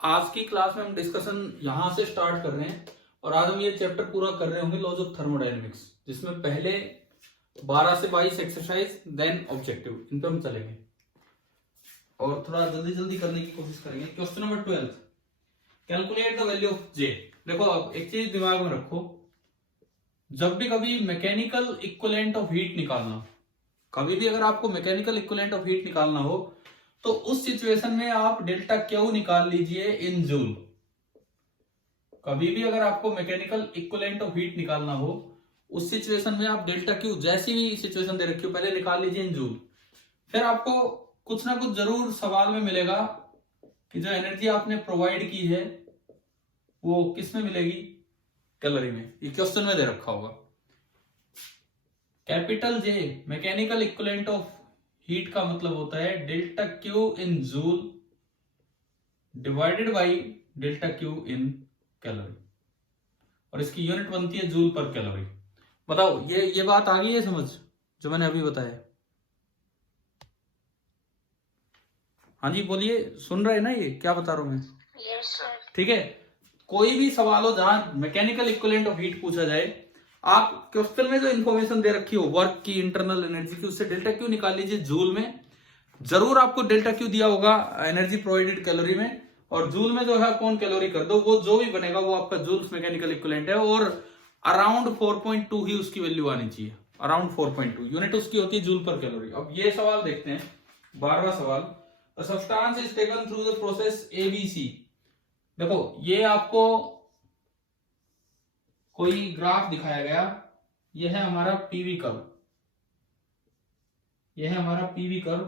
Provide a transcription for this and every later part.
आज की क्लास में हम डिस्कशन यहां से स्टार्ट कर रहे हैं और आज हम ये चैप्टर पूरा कर रहे होंगे लॉज ऑफ थर्मोडायनेमिक्स, जिसमें पहले 12 से 22 एक्सरसाइज देन ऑब्जेक्टिव, इन पे हम चलेंगे और थोड़ा जल्दी जल्दी करने की कोशिश करेंगे। Question number 12, calculate the value of J. देखो अब एक चीज दिमाग में रखो, जब भी कभी मैकेनिकल इक्विवेलेंट ऑफ हीट निकालना, कभी भी अगर आपको मैकेनिकल इक्विवेलेंट ऑफ हीट निकालना हो तो उस सिचुएशन में आप डेल्टा क्यू निकाल लीजिए इन जूल। कभी भी अगर आपको मैकेनिकल इक्विवेलेंट ऑफ हीट निकालना हो उस सिचुएशन में आप डेल्टा क्यू, जैसी भी सिचुएशन दे रखी हो, पहले निकाल लीजिए इन जूल। फिर आपको कुछ ना कुछ जरूर सवाल में मिलेगा कि जो एनर्जी आपने प्रोवाइड की है वो किस में मिलेगी, कैलोरी में। ये क्वेश्चन में दे रखा होगा। Capital J mechanical equivalent of heat का मतलब होता है delta Q in joule divided by delta Q in calorie, और इसकी यूनिट बनती है जूल पर कैलोरी। बताओ ये बात आ गई है समझ जो मैंने अभी बताया? हाँ जी बोलिए, सुन रहे हैं ना ये क्या बता रहा हूं मैं? Yes sir. ठीक है, कोई भी सवाल हो जहां मैकेनिकल इक्विवेलेंट ऑफ हीट पूछा जाए, आप क्वेश्चन में जो इन्फॉर्मेशन दे रखी हो वर्क की, इंटरनल एनर्जी की, उससे डेल्टा क्यू निकाल लीजिए जूल में। जरूर आपको डेल्टा क्यू दिया होगा एनर्जी प्रोवाइडेड कैलोरी में, और जूल में जो है अपॉन कैलोरी कर दो, वो जो भी बनेगा वो आपका जूल्स मैकेनिकल इक्विवेलेंट है। और अराउंड 4.2 ही उसकी वैल्यू आनी चाहिए, अराउंड 4.2 यूनिट उसकी होती है जूल पर कैलोरी। अब ये सवाल देखते हैं, 12वां सवाल। The substance is taken through the process ABC. देखो ये आपको कोई ग्राफ दिखाया गया, ये है हमारा पीवी कर्व, ये है हमारा पीवी कर्व।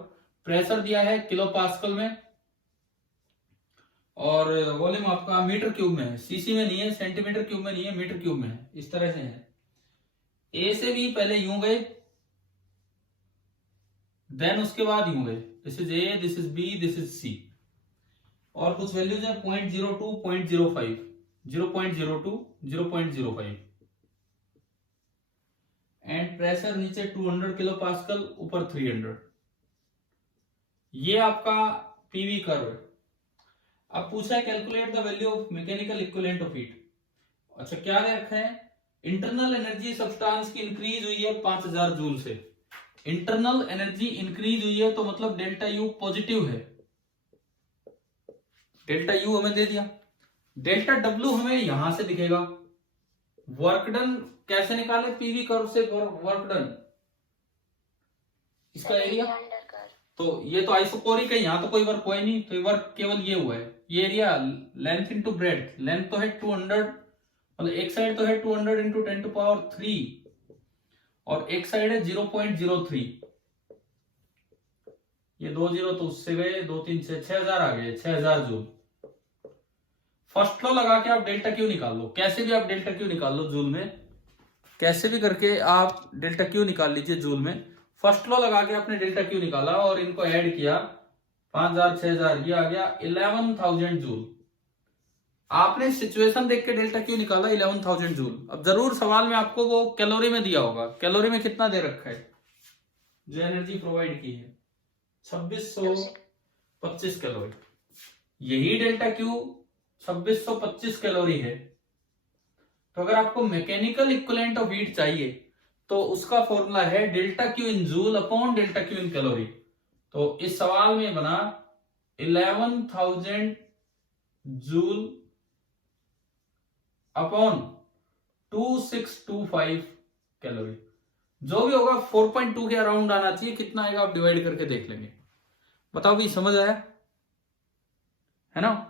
प्रेशर दिया है किलो पास्कल में और वॉल्यूम आपका मीटर क्यूब में है, सीसी में नहीं है, सेंटीमीटर क्यूब में नहीं है, मीटर क्यूब में है। इस तरह से है। ए से बी पहले यूं गए, देन उसके बाद यूं गए, this is A, this is B, this is C, और कुछ वैल्यूज है 0.02, 0.05, 0.02, 0.05, एंड प्रेशर नीचे 200 किलो पास्कल, ऊपर 300। ये आपका पीवी कर्व है। अब पूछा है calculate the value of mechanical equivalent of heat. अच्छा क्या दे रखा है? इंटरनल एनर्जी सब्सटेंस की इंक्रीज हुई है 5000 जूल से। इंटरनल एनर्जी इंक्रीज हुई है तो मतलब डेल्टा यू पॉजिटिव है। डेल्टा यू हमें दे दिया, डेल्टा डब्ल्यू हमें यहां से दिखेगा। वर्क डन कैसे निकाले? पीवी कर्व से वर्क डन, इसका एरिया। तो ये तो आइसोकोरिक है, यहां तो कोई वर्क हुआ ही नहीं, तो ये वर्क केवल ये हुआ है। ये area length into breadth, length तो है 200, मतलब एक साइड तो है 200 इंटू 10 टू पावर 3 और एक साइड है 0.03। ये 2 जीरो तो उससे गए, 2 3 6, 6000 आ गए, 6000 जूल। फर्स्ट लॉ लगा के आप डेल्टा क्यू निकाल लो, कैसे भी आप डेल्टा क्यू निकाल लो जूल में, कैसे भी करके आप डेल्टा क्यू निकाल लीजिए जूल में। फर्स्ट लॉ लगा के आपने डेल्टा क्यू निकाला और इनको ऐड किया, 5000 6000, ये आ गया 11000 जूल। आपने सिचुएशन देख के डेल्टा क्यू निकाला 11000 जूल। अब जरूर सवाल में आपको वो कैलोरी में दिया होगा, कैलोरी में कितना दे रखा है जो एनर्जी प्रोवाइड की है, 2625 कैलोरी। यही डेल्टा क्यू 2625 कैलोरी है। तो अगर आपको मैकेनिकल इक्विवेलेंट ऑफ हीट चाहिए तो उसका फॉर्मूला है delta Q in joule upon delta Q in calorie. तो इस सवाल में बना 11000 जूल अपॉन 2625 कैलोरी। जो भी होगा 4.2 के अराउंड आना चाहिए, कितना आएगा आप डिवाइड करके देख लेंगे। बताओ भी, समझ आया है ना?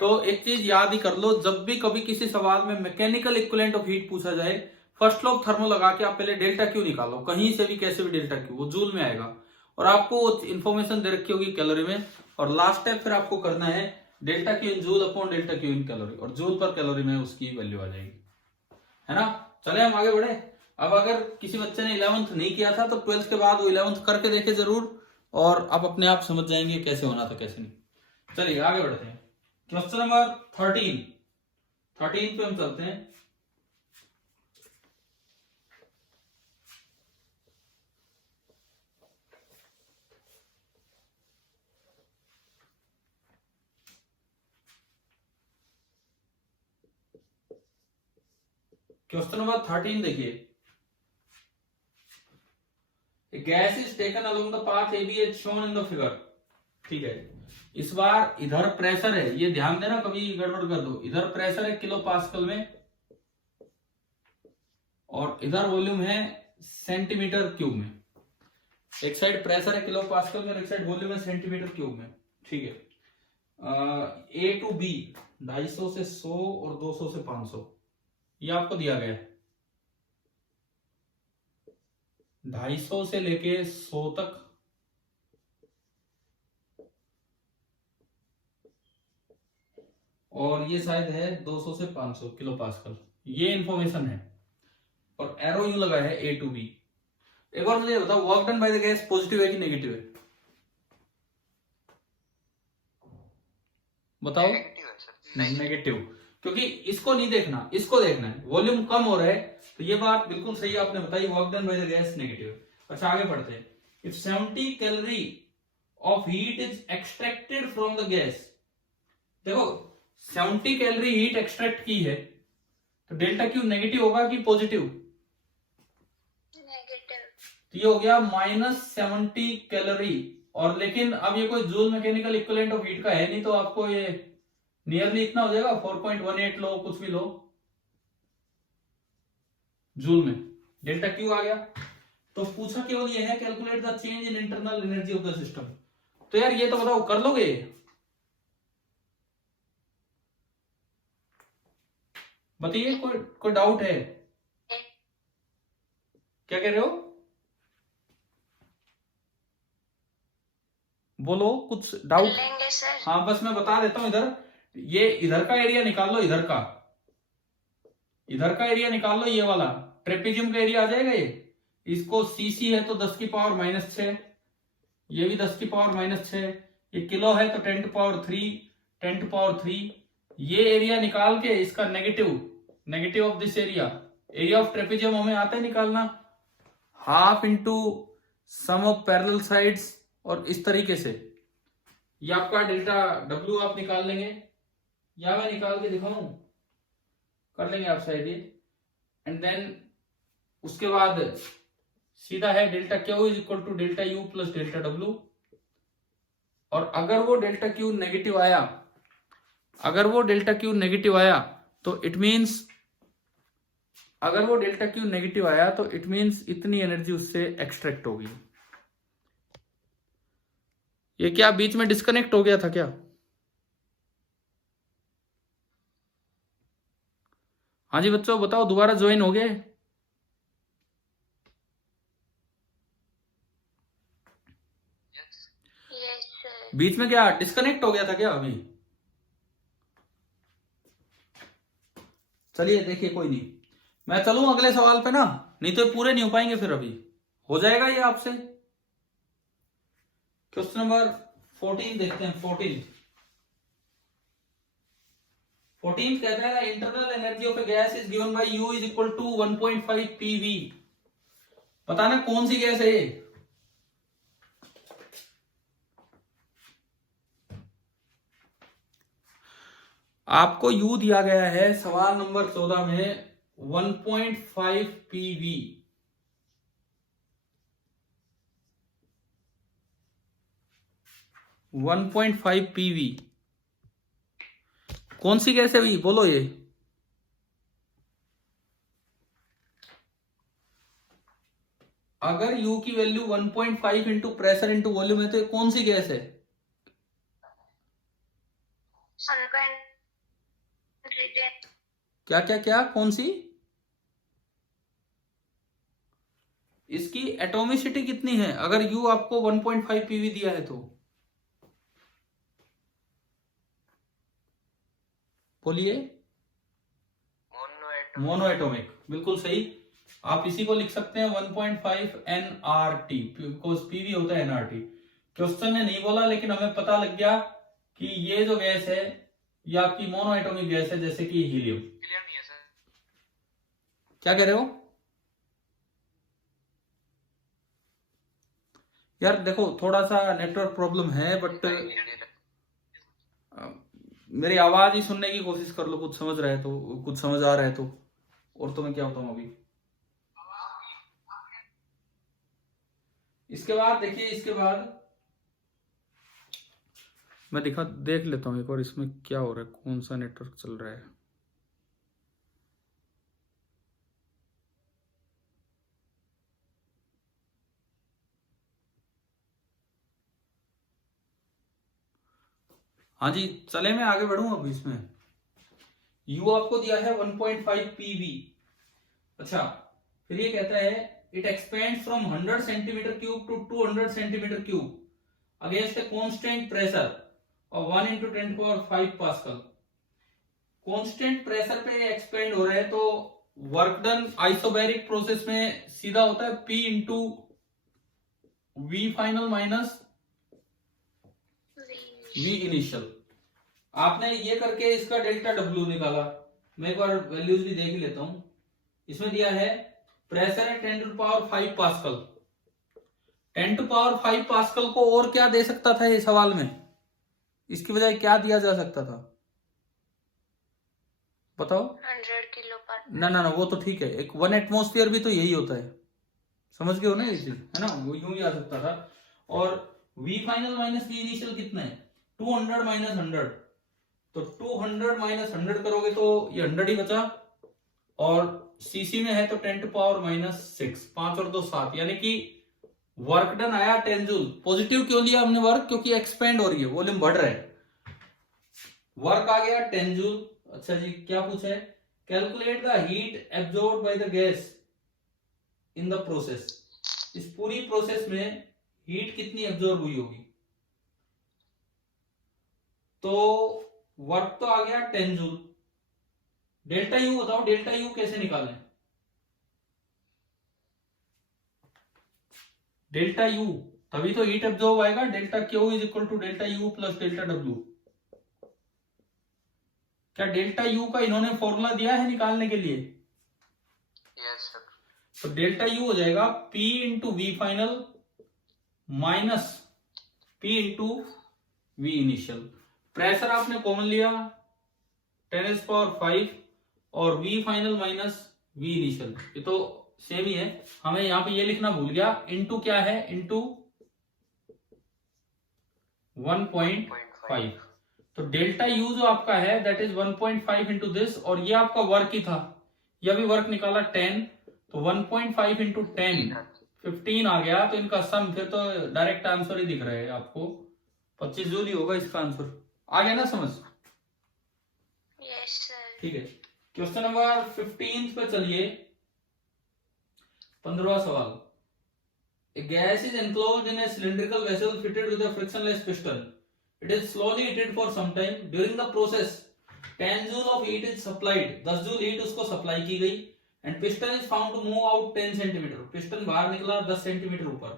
तो एक चीज याद ही कर लो, जब भी कभी किसी सवाल में मैकेनिकल इक्विवेलेंट ऑफ हीट पूछा जाए, फर्स्ट लॉ थर्मो लगा के आप पहले डेल्टा क्यू निकालो, कहीं से भी कैसे भी डेल्टा क्यू, वो जूल में आएगा और आपको इन्फॉर्मेशन दे रखी होगी कैलोरी में। और लास्ट स्टेप फिर आपको करना है delta Q in joule upon delta Q in calorie, और जूल पर कैलोरी में उसकी वैल्यू आ जाएगी, है ना? चले हम आगे बढ़े। अब अगर किसी बच्चे ने 11th नहीं किया था तो 12th के बाद वो 11th करके देखे जरूर, और आप अपने आप समझ जाएंगे कैसे होना था कैसे नहीं। चलिए आगे बढ़ते हैं। क्वेश्चन नंबर 13 पे हम चलते हैं। क्वेश्चन नंबर 13 देखिए, gas is taken along the path A B as shown in the figure. ठीक है, इस बार इधर प्रेशर है, ये ध्यान देना कभी गड़बड़ कर दो, इधर प्रेशर है किलो पास्कल में और इधर वॉल्यूम है सेंटीमीटर क्यूब में। एक साइड प्रेशर है किलो पास्कल में और एक साइड वॉल्यूम है सेंटीमीटर क्यूब में। ठीक है, ए टू बी 250 से 100 और 200 से 500 ये आपको दिया गया है। 250 से लेके 100 तक और ये शायद है 200 से 500 किलो पास्कल, ये इंफॉर्मेशन है और एरो यू लगा है ए टू बी। एक बार मुझे बताओ, work done by the gas positive है कि नेगेटिव है? बताओ। नेगेटिव, क्योंकि इसको नहीं देखना, इसको देखना है, वॉल्यूम कम हो रहा है, तो ये बात बिल्कुल सही आपने बताई, work done by the gas negative. अच्छा आगे बढ़ते हैं। If 70 calorie of heat is extracted from the gas, देखो 70 कैलोरी हीट एक्सट्रैक्ट की है, तो डेल्टा क्यू नेगेटिव होगा कि पॉजिटिव? नेगेटिव। तो ये हो गया -70 कैलोरी। और लेकिन अब ये कोई joule mechanical equivalent of heat का है नहीं, तो आपको ये नियरली इतना हो जाएगा, 4.18 लो, कुछ भी लो जूल में, डेल्टा क्यू आ गया। तो पूछा केवल ये है calculate the change in internal energy of the system. तो यार ये तो बताओ, कर लोगे? बताइए, कोई डाउट है? क्या कह रहे हो, बोलो कुछ डाउट? हाँ बस मैं बता देता हूं, इधर ये इधर का एरिया निकाल लो, इधर का एरिया निकाल लो, ये वाला ट्रेपेजियम का एरिया आ जाएगा ये। इसको सीसी है तो 10 की पावर -6, ये भी 10 की पावर -6, ये किलो है तो 10 टू पावर 3, ये एरिया निकाल के इसका negative of this area of trapezium हमें आता है निकालना, half into sum of parallel sides, और इस तरीके से ये आपका डेल्टा डब्ल्यू आप निकाल लेंगे, या मैं निकाल के दिखाऊं, कर लेंगे आप शायद ये। एंड देन उसके बाद सीधा है delta Q is equal to delta U plus delta W. और अगर वो डेल्टा क्यू नेगेटिव आया, तो इट मीन्स इतनी एनर्जी उससे एक्सट्रैक्ट होगी। ये क्या बीच में डिस्कनेक्ट हो गया था क्या? हाँ जी बच्चों बताओ, दोबारा ज्वाइन हो गए? बीच में क्या डिस्कनेक्ट हो गया था क्या अभी? चलिए देखिए, कोई नहीं, मैं चलूं अगले सवाल पे ना, नहीं तो पूरे नहीं हो पाएंगे फिर। अभी हो जाएगा ये आपसे। क्वेश्चन नंबर 14 देखते हैं। 14 कहता है internal energy of a gas is given by U is equal to 1.5 PV। बताना कौन सी गैस है ये? आपको U दिया गया है सवाल नंबर 14 में 1.5 PV। कौन सी गैस है भाई, बोलो ये? अगर U की value 1.5 into pressure into volume है, तो कौन सी गैस है? क्या कौन सी? इसकी एटॉमिसिटी कितनी है अगर U आपको 1.5 PV दिया है तो? बोलिए। मोनो एटॉमिक, बिल्कुल सही। आप इसी को लिख सकते हैं 1.5 nRT, बिकॉज पीवी होता है nRT। क्वेश्चन ने नहीं बोला, लेकिन हमें पता लग गया कि ये जो गैस है ये आपकी मोनो एटॉमिक गैस है, जैसे कि हीलियम। क्लियर नहीं है सर? क्या कह रहे हो यार? देखो थोड़ा सा नेटवर्क प्रॉब्लम है, बट मेरी आवाज ही सुनने की कोशिश कर लो, कुछ समझ आ रहा है तो। और तो मैं क्या बताऊं अभी। इसके बाद देखिए, इसके बाद मैं देख लेता हूं एक और इसमें क्या हो रहा है, कौन सा नेटवर्क चल रहा है। हाँ जी, चले मैं आगे बढ़ूं अब इसमें। यू आपको दिया है 1.5 पीवी। अच्छा, फिर ये कहता है it expends from 100 centimetre cube two 200 centimetre cube against a constant pressure और 1 into 10⁵ पास्कल। कांस्टेंट प्रेशर पे एक्सपेंड हो रहे हैं तो वर्क डन आइसोबैरिक प्रोसेस में सीधा होता है P into V final minus V initial. आपने ये करके इसका डेल्टा डब्ल्यू निकाला, मैं एक बार वैल्यूज भी देख लेता हूं। इसमें दिया है प्रेशर है 10⁵ पास्कल। 10⁵ पास्कल को और क्या दे सकता था ये सवाल में, इसकी बजाय क्या दिया जा सकता था बताओ। 100 किलो पर। ना वो तो ठीक है, एक 1 एटमॉस्फेयर भी तो यही होता है, समझ गए हो ना ये चीज, है ना, वो यूं ही आ सकता था। और V final minus V initial कितना है 200 माइनस 100, तो 200 माइनस 100 करोगे तो ये 100 ही बचा, और सीसी में है तो 10⁻⁻⁶, 5 और 2 7, यानी कि वर्क डन आया 10 जूल। पॉजिटिव क्यों लिया हमने वर्क, क्योंकि एक्सपेंड हो रही है, वॉल्यूम बढ़ रहा है। वर्क आ गया 10 जूल। अच्छा जी, क्या पूछा है, calculate the heat absorb by the gas in the process. इस पूरी प्रोसेस में हीट कितनी एब्जॉर्ब हुई होगी, तो वर्क तो आ गया 10 जूल। डेल्टा यू बताओ, डेल्टा यू कैसे निकालें। डेल्टा यू तभी तो हीट एब्जॉर्ब आएगा, delta Q is equal to delta U plus delta W. क्या डेल्टा यू का इन्होंने फॉर्मूला दिया है निकालने के लिए? Yes sir. तो डेल्टा यू हो जाएगा P into V final minus P into V initial. Pressure आपने कॉमन लिया 10⁵ और V final minus V initial, ये तो सेम ही है। हमें यहां पे ये लिखना भूल गया, इंटू क्या है, इंटू 1.5। तो डेल्टा यू जो आपका है दैट इज 1.5 इंटू दिस, और ये आपका वर्क ही था, यह भी वर्क निकाला 10, तो 1.5 इंटू 10 15 आ गया। तो इनका सम फिर तो डायरेक्ट आंसर ही दिख रहा है आपको, 25 जूल ही होगा इसका आंसर। आ गया ना समझ? Yes sir. ठीक है, क्वेश्चन नंबर 15 पे चलिए, 15वां सवाल। A gas is enclosed in a cylindrical vessel fitted with a frictionless piston. It is slowly heated for some time. During the process, 10 joule of heat is supplied. 10 joule heat उसको supply की गई, and piston is found to move out 10 centimetre. Piston बाहर निकला 10 centimetre ऊपर।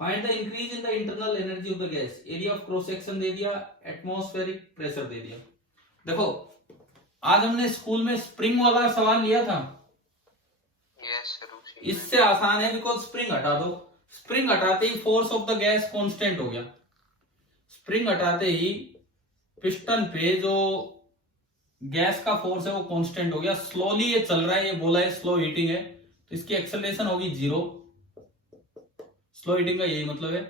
Find the increase in the internal energy of the gas. Area of cross section दे दिया, atmospheric pressure दे दिया। देखो, आज हमने स्कूल में स्प्रिंग वाला सवाल लिया था। Yes sir. इससे आसान है, बिकॉज स्प्रिंग हटा दो, स्प्रिंग हटाते ही force of the gas constant हो गया। स्प्रिंग हटाते ही पिस्टन पे जो गैस का फोर्स है वो कांस्टेंट हो गया। स्लोली ये चल रहा है, ये बोला है स्लो हीटिंग है, तो इसकी एक्सेलरेशन होगी 0। स्लो हीटिंग का यही मतलब है।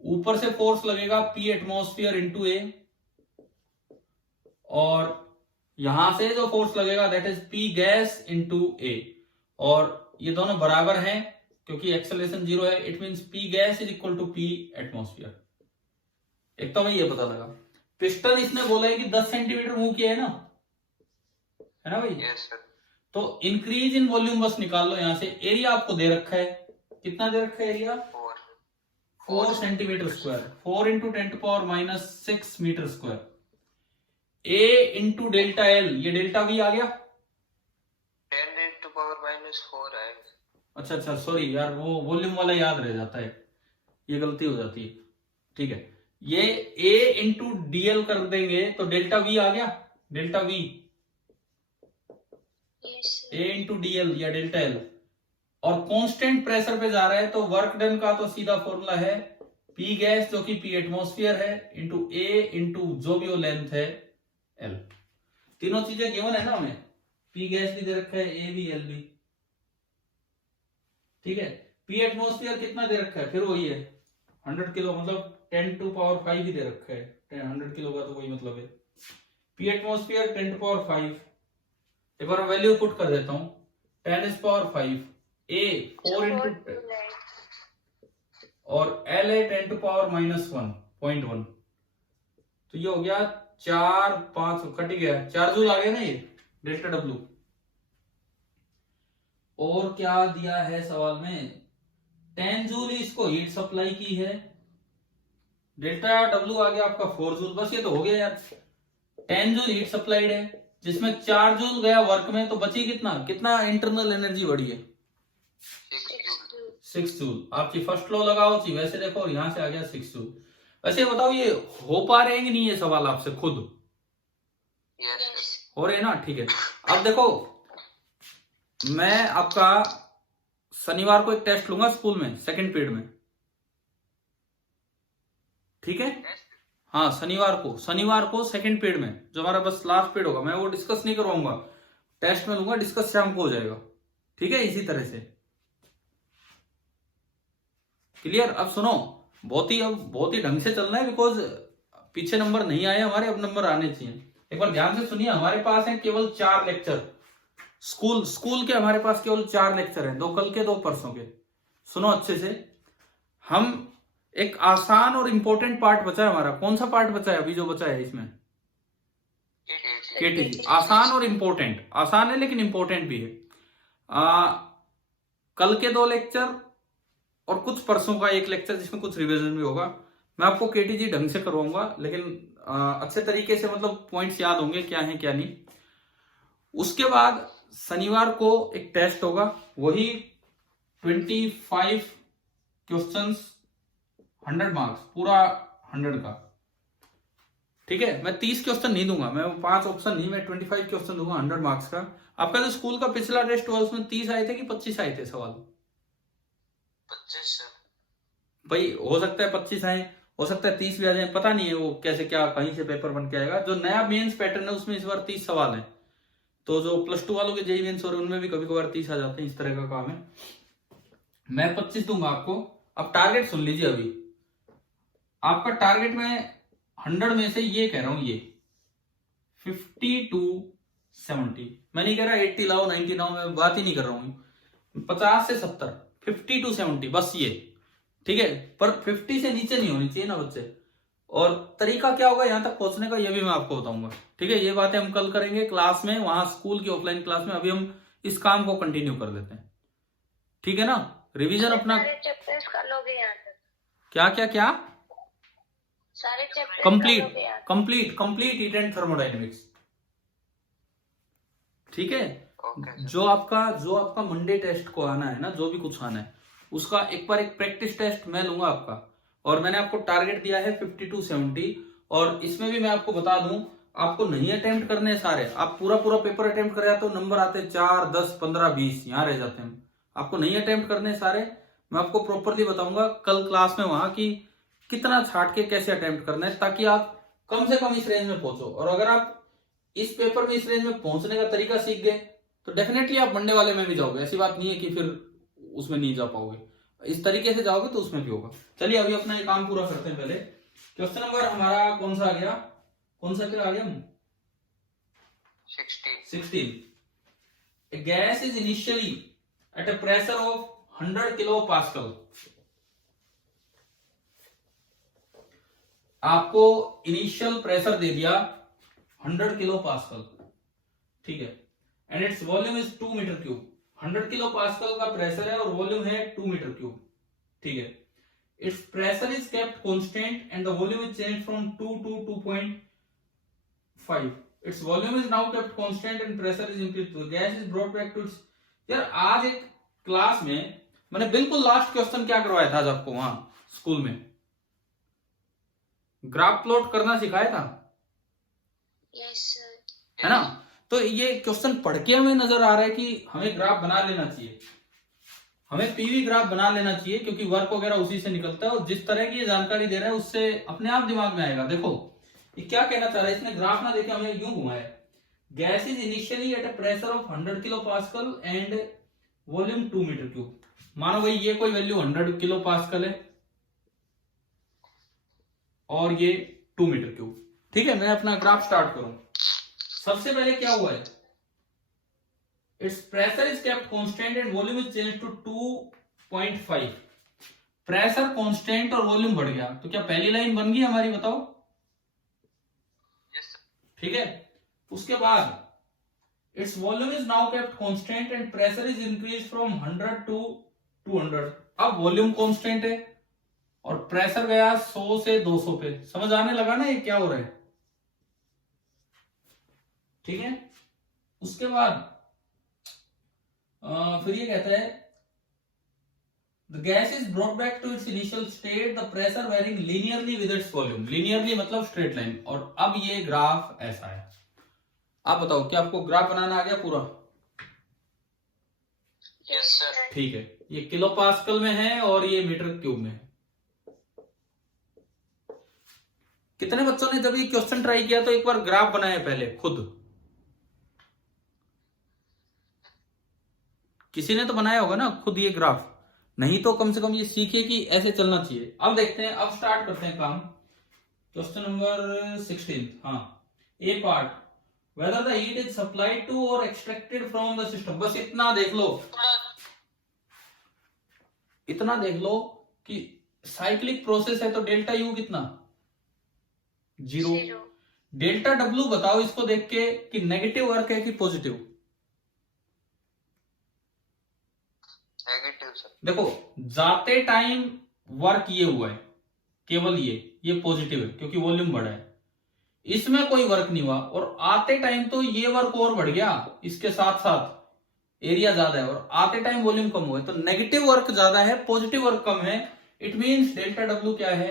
ऊपर से फोर्स लगेगा P एटमॉस्फेयर इंटू ए, और यहां से जो फोर्स लगेगा that is P gas into A, और ये दोनों बराबर हैं क्योंकि एक्सेलरेशन 0 है। It means P gas is equal to P atmosphere. एक तो हमें ये पता लगा। पिस्टन इसने बोला है कि 10 सेंटीमीटर मूव किया है ना भाई? Yes sir. तो इंक्रीज इन वॉल्यूम बस निकाल लो यहां से। एरिया आपको दे रखा है, कितना दे रखा है एरिया? 4 centimetre square. 4 into 10⁻⁻⁶ metre square. A into delta L, ये डेल्टा वी आ गया, 10⁻⁻⁴ है। अच्छा सॉरी यार, वो वॉल्यूम वाला याद रह जाता है, ये गलती हो जाती है। ठीक है, ये A इंटू डीएल कर देंगे तो डेल्टा वी आ गया, delta we A into DL या डेल्टा एल, और कांस्टेंट प्रेशर पे जा रहा है तो वर्क डन का तो सीधा फॉर्मूला है P गैस जो कि P एटमॉस्फेयर है इंटू A इंटू जो भी वो लेंथ है L। तीनों चीजें गिवन है ना हमें, P गैस भी दे रखा है, A भी L भी, ठीक है। P एटमोस्फियर कितना दे रखा है, फिर वही है 100 किलो, मतलब 10⁵ भी दे रखा है, 100 किलो का तो वही मतलब है। P एटमोस्फियर 10⁵, एक बार वैल्यू पुट कर देता हूं, 10⁵, A 4 into और L है 10⁻⁻1.1, तो ये हो गया 4 5 कट गया 4 जूल आ गया ना ये डेल्टा डब्ल्यू। और क्या दिया है सवाल में, 10 जूल इसको हीट सप्लाई की है, डेल्टा डब्ल्यू आ गया आपका 4 जूल। बस ये तो हो गया यार, 10 जूल हीट सप्लाइड है जिसमें 4 जूल गया वर्क में, तो बची कितना, कितना इंटरनल एनर्जी बढ़ी है, 6 जूल। आपकी फर्स्ट लॉ लगाओ जी, वैसे देखो यहां से आ गया 6 जूल। वैसे बताओ ये हो पा रहे हैं कि नहीं, ये सवाल आपसे खुद हो रहे हैं ना, ठीक है। अब देखो मैं आपका शनिवार को एक टेस्ट लूंगा स्कूल में सेकंड पीरियड में, ठीक है। हाँ शनिवार को सेकंड पीरियड में, जो हमारा बस लास्ट पीरियड होगा, मैं वो डिस्कस नहीं करवाऊंगा, टेस्ट में लूंगा, डिस्कस शाम को हो जाएगा, ठीक है। इसी तरह से क्लियर। अब सुनो, बहुत ही ढंग से चलना है, बिकॉज पीछे नंबर नहीं आए हमारे, अब नंबर आने चाहिए। एक बार ध्यान से सुनिए, हमारे पास है केवल 4 लेक्चर, स्कूल के हमारे पास केवल 4 लेक्चर हैं, 2 कल के 2 परसों के। सुनो अच्छे से, हम एक आसान और इंपॉर्टेंट पार्ट बचा है हमारा। कौन सा पार्ट बचा है अभी जो बचा है इसमें, केटीजी। आसान और इंपॉर्टेंट, आसान है लेकिन इंपॉर्टेंट भी है। कल के 2 लेक्चर और कुछ परसों का 1 लेक्चर जिसमें कुछ रिवीजन भी होगा। मैं आपको केटीजी ढंग से करवाऊंगा, लेकिन अच्छे तरीके से, मतलब पॉइंट्स याद होंगे क्या है क्या नहीं। उसके बाद शनिवार को एक टेस्ट होगा, वही 25 क्वेश्चंस 100 मार्क्स, पूरा 100 का, ठीक है। मैं 30 क्वेश्चन नहीं दूंगा, मैं 5 ऑप्शन नहीं, मैं 25 क्वेश्चन दूंगा 100 मार्क्स का। आपका जो स्कूल का पिछला टेस्ट हुआ उसमें 30 आए थे कि 25 आए थे सवाल, 25 भाई हो सकता है 25 आए, हो सकता है 30 भी आ जाए, पता नहीं है वो कैसे क्या कहीं से पेपर बन के आएगा। जो नया मेंस पैटर्न है उसमें इस बार 30 सवाल है, तो जो +2 वालों के जेईई मेंस हो रहे हैं उनमें भी कभी कभार 30 आ जाते हैं, इस तरह का काम है। मैं 25 दूंगा आपको। अब टारगेट सुन लीजिए, अभी आपका टारगेट में 100 में से ये कह रहा हूं, ये 50 to 70, मैं नहीं कह रहा 80 लाओ 90 लाओ, मैं बात ही नहीं कर रहा हूं, 50 से 70, 50 to 70 बस ये, ठीक है। पर 50 से नीचे नहीं होनी चाहिए ना बच्चे। और तरीका क्या होगा यहां तक पहुंचने का, ये भी मैं आपको बताऊंगा, ठीक है। ये बातें हम कल करेंगे क्लास में, वहां स्कूल की ऑफलाइन क्लास में। अभी हम इस काम को कंटिन्यू कर लेते हैं, ठीक है ना। रिवीजन अपना चैप्टर्स कर लोगे यहाँ तक, क्या क्या क्या सारे chapter complete heat and thermodynamics, ठीक है। जो आपका मंडे टेस्ट को आना है ना, जो भी कुछ आना है उसका एक बार एक प्रैक्टिस टेस्ट मैं लूंगा आपका, और मैंने आपको टारगेट दिया है 50 to 70। और इसमें भी मैं आपको बता दूं, आपको नहीं अटेम्प्ट करने सारे, आप पूरा पेपर अटेम्प्ट करें तो नंबर आते 4 10 15 20 यहां रह जाते हैं। आपको नहीं अटेम्प्ट करने सारे, मैं आपको प्रॉपरली बताऊंगा कल क्लास में वहां की कितना छाट के कैसे अटेम्प्ट करना है, ताकि आप कम से कम इस रेंज में पहुंचो। और अगर आप इस पेपर में इस रेंज में पहुंचने का तरीका सीख गए तो डेफिनेटली आप मंडे वाले में भी जाओगे, ऐसी बात नहीं है कि फिर उसमें नहीं जा पाओगे। इस तरीके से जाओगे तो उसमें भी होगा। चलिए अभी अपना ये काम पूरा करते हैं। पहले क्वेश्चन नंबर हमारा कौन सा आ गया, कौन सा आ गया, 16। A gas is initially at a pressure of 100 kilopascal. आपको इनिशियल प्रेशर दे दिया 100 kilopascal, ठीक है। And its volume is 2 metre cube. 100 kilopascal का प्रेशर है और वॉल्यूम है 2 मीटर क्यूब, ठीक है। Its pressure is kept constant and the volume is change from 2 to 2.5। Its volume is now kept constant and pressure is increase, the gas is brought back to its. यार आज एक class में मैंने बिल्कुल last question क्या करवाया था आज आपको वहां स्कूल में, ग्राफ प्लॉट करना सिखाया था, यस सर, है ना। तो ये क्वेश्चन पढ़ के हमें नजर आ रहा है कि हमें ग्राफ बना लेना चाहिए, हमें पीवी ग्राफ बना लेना चाहिए, क्योंकि वर्क वगैरह उसी से निकलता है। और जिस तरह की ये जानकारी दे रहा है उससे अपने आप दिमाग में आएगा। देखो ये क्या कहना चाह रहा है, इसने ग्राफ ना देखे हमें यूं घुमाया gas is initially at a pressure of 100 kilopascal and volume 2 metre cube. मानो भाई ये कोई वैल्यू 100 किलो पास्कल है और ये 2 मीटर क्यूब। ठीक है, मैं अपना ग्राफ स्टार्ट करूं। सबसे पहले क्या हुआ है, its pressure is kept constant and volume is change to 2.5। Pressure constant और वॉल्यूम बढ़ गया, तो क्या पहली लाइन बन गई हमारी, बताओ? yes, ठीक है, उसके बाद its volume is now kept constant and pressure is increase from 100 to 200। अब वॉल्यूम कांस्टेंट है और प्रेशर गया 100 से 200 पे। समझ आने लगा ना ये क्या हो रहा है? ठीक है, उसके बाद फिर ये कहता है the gas is brought back to its initial state, the pressure varying linearly with its volume. Linearly मतलब स्ट्रेट लाइन। और अब ये ग्राफ ऐसा है। आप बताओ, क्या आपको ग्राफ बनाना आ गया पूरा? yes sir, ठीक है, ये किलो पास्कल में है और ये मीटर क्यूब में है। कितने बच्चों ने जब ये क्वेश्चन ट्राई किया तो एक बार ग्राफ बनाया पहले खुद? किसी ने तो बनाया होगा ना खुद ये ग्राफ, नहीं तो कम से कम ये सीखे कि ऐसे चलना चाहिए। अब देखते हैं, अब स्टार्ट करते हैं काम। Question number 16। हाँ, A part, whether the heat is supplied to और एक्सट्रैक्टेड फ्रॉम द सिस्टम। बस इतना देख लो, इतना देख लो कि साइक्लिक प्रोसेस है तो डेल्टा यू कितना? 0। डेल्टा डब्ल्यू बताओ इसको देख के कि नेगेटिव वर्क है कि पॉजिटिव? नेगेटिव सर, देखो, जाते टाइम वर्क ये हुआ है, केवल ये पॉजिटिव है क्योंकि वॉल्यूम बढ़ा है, इसमें कोई वर्क नहीं हुआ। और आते टाइम तो ये वर्क और बढ़ गया, इसके साथ साथ एरिया ज्यादा है, और आते टाइम वॉल्यूम कम हुआ है, तो नेगेटिव वर्क ज्यादा है, पॉजिटिव वर्क कम है। इट मींस डेल्टा डब्ल्यू क्या है?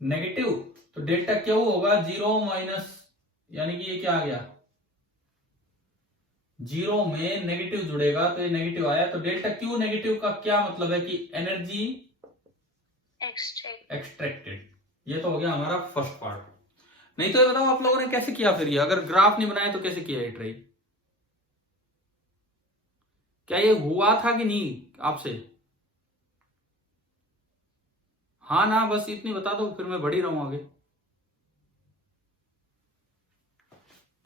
नेगेटिव। तो डेल्टा क्यू होगा 0 माइनस, यानी कि ये क्या आ गया? 0 में नेगेटिव जुड़ेगा तो ये नेगेटिव आया। तो डेल्टा क्यू नेगेटिव का क्या मतलब है कि एनर्जी एक्सट्रैक्टेड। ये तो हो गया हमारा फर्स्ट पार्ट। नहीं तो ये बताओ आप लोगों ने कैसे किया फिर? ये अगर ग्राफ नहीं बनाया तो कैसे किया ये ट्राई? क्या ये हुआ था कि नहीं आपसे? हाँ ना, बस इतनी बता दो, फिर मैं बढ़ ही रहूं आगे।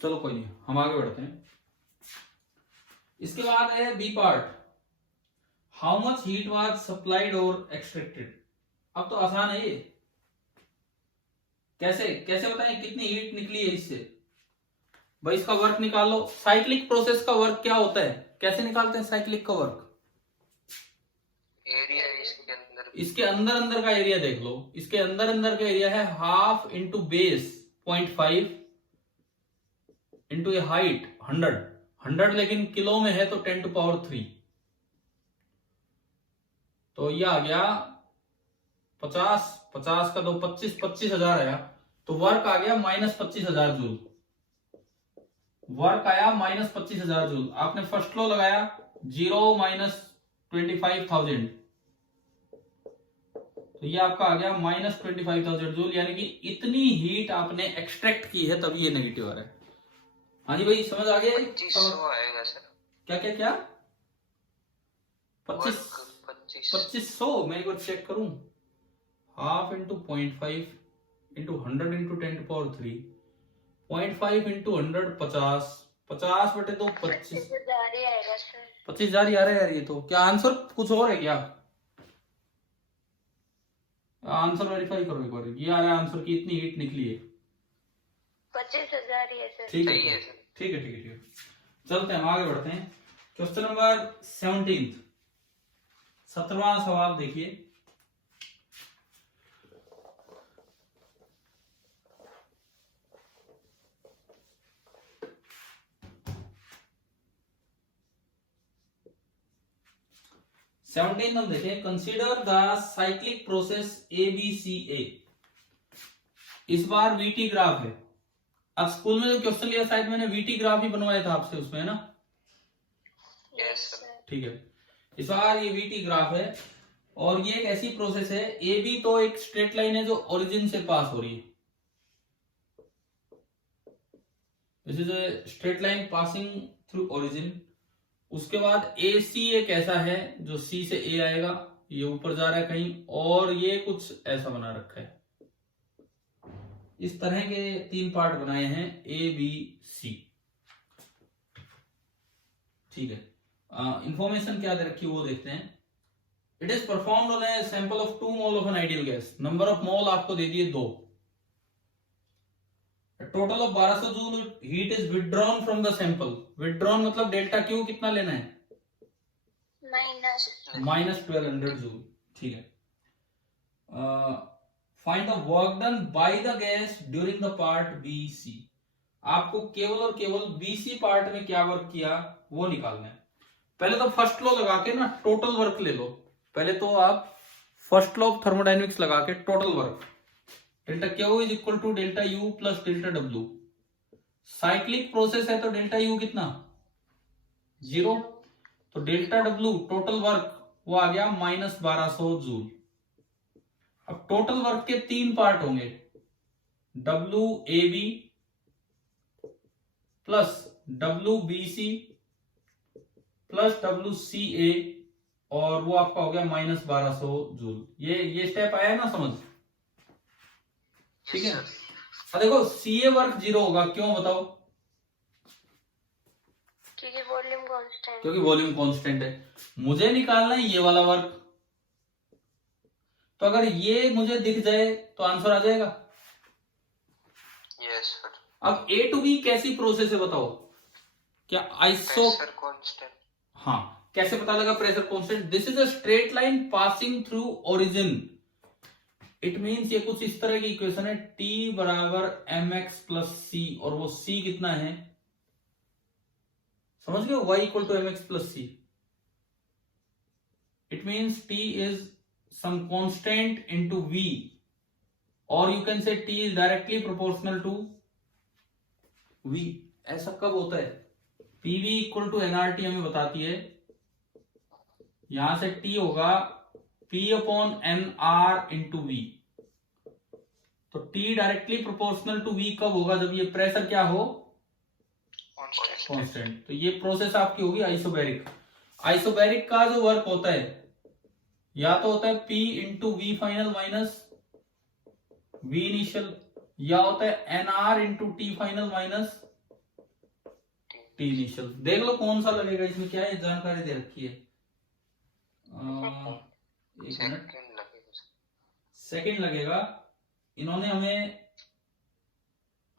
चलो कोई नहीं, हम आगे बढ़ते हैं। इसके बाद है B part, how much heat was supplied और एक्सट्रैक्टेड। अब तो आसान है ये। कैसे कैसे बताएं कितनी हीट निकली है इससे? भाई इसका वर्क निकाल लो। साइक्लिक प्रोसेस का वर्क क्या होता है, कैसे निकालते हैं साइक्लिक का वर्क? एरिया इसके अंदर, इसके अंदर अंदर का एरिया देख लो। इसके अंदर अंदर का एरिया है हाफ इंटू बेस 0.5 इंटू ये हाइट 100, लेकिन किलो में है तो 10 टू पावर 3। तो ये आ गया 50 का 2 25,000 आया। तो वर्क आ गया -25,000 जूल। वर्क आया -25,000 जूल। आपने फर्स्ट लो लगाया 0 माइनस 25,000, तो ये आपका आ गया -25,000 जूल, यानी कि इतनी हीट आपने एक्सट्रैक्ट की है, तभी ये नेगेटिव आ रहा है। हाँ जी भाई, समझ आ गया? 2500 आएगा सर। क्या क्या क्या? 2500। मैं एक बार चेक करूं। Half into 0.5 into 100 into 10 to power 3, 0.5 into 100 50 बटे 2 25। 25,000 ही आ रहा है यार। ये तो क्या आंसर कुछ और है क्या? आंसर वेरीफाई करो एक बार। ये आ रहा है आंसर की इतनी हीट निकली है 25,000 ही है सर। ठीक सही है है सर। ठीक है ठीक है ठीक है। चलते हैं, हम आगे बढ़ते हैं। क्वेश्चन नंबर 17, 17वां सवाल देखिए। सेवनटीन हम देखें, consider the cyclic process ABCA। इस बार VT ग्राफ है। अब स्कूल में जो क्वेश्चन लिया शायद मैंने VT ग्राफ ही बनवाया था आपसे उसमें, है ना? Yes sir. ठीक है, इस बार ये VT ग्राफ है और ये एक ऐसी प्रोसेस है। AB तो एक स्ट्रेट लाइन है जो ओरिजिन से पास हो रही है। This is a straight line passing through origin. उसके बाद ए सी एक ऐसा है जो सी से ए आएगा, ये ऊपर जा रहा है कहीं, और ये कुछ ऐसा बना रखा है। इस तरह के 3 पार्ट बनाए हैं ए बी सी। ठीक है, इंफॉर्मेशन क्या दे रखी है वो देखते हैं। It is performed on a sample of 2 mole of an ideal gas. Number of mole आपको दे दिए 2। Total of 1200 joule heat is withdrawn from the sample. Withdrawn मतलब डेल्टा क्यू कितना लेना है, माइनस -1200 जूल। ठीक है, find the work done by the gas during the part B C. आपको केवल और केवल बीसी पार्ट में क्या वर्क किया वो निकालना है। पहले तो फर्स्ट लॉ लगा के ना टोटल वर्क ले लो। पहले तो आप फर्स्ट लॉ ऑफ थर्मोडायनेमिक्स लगा के total work, delta Q is equal to delta U plus delta W. Cyclic process है तो डेल्टा यू कितना 0, तो डेल्टा डब्ल्यू टोटल वर्क वो आ गया -1200 जूल। अब टोटल वर्क के 3 पार्ट होंगे, W A B plus W B C plus W C A, और वो आपका हो गया -1200 जूल। ये स्टेप आया ना समझ? ठीक है। अब देखो सी ए वर्क 0 होगा, क्यों बताओ? क्योंकि वॉल्यूम कांस्टेंट। क्योंकि वॉल्यूम कांस्टेंट है। मुझे निकालना है ये वाला वर्क, तो अगर ये मुझे दिख जाए तो आंसर आ जाएगा। Yes sir. अब ए टू बी कैसी प्रोसेस है बताओ? क्या आइसो, प्रेशर कांस्टेंट। हाँ, कैसे पता लगा pressure constant? This is a straight line passing through origin. It means ये कुछ इस तरह की इक्वेशन है, T बराबर mx प्लस सी, और वो c कितना है समझ गए? y equal to mx plus C. It means T is some constant into V, or you can say T is directly proportional to V। ऐसा कब होता है? PV इक्वल टू nRT हमें बताती है, यहां से T होगा P upon NR into V। तो T directly proportional to V कब होगा? जब ये प्रेशर क्या हो? कांस्टेंट। तो ये प्रोसेस आपकी होगी आइसोबैरिक। आइसोबैरिक का जो वर्क होता है या तो होता है P into V final minus V initial, या होता है NR into T final minus T initial. देख लो कौन सा लगेगा इसमें, क्या है जानकारी दे रखी है। एक मिनट, सेकंड लगेगा। इन्होंने हमें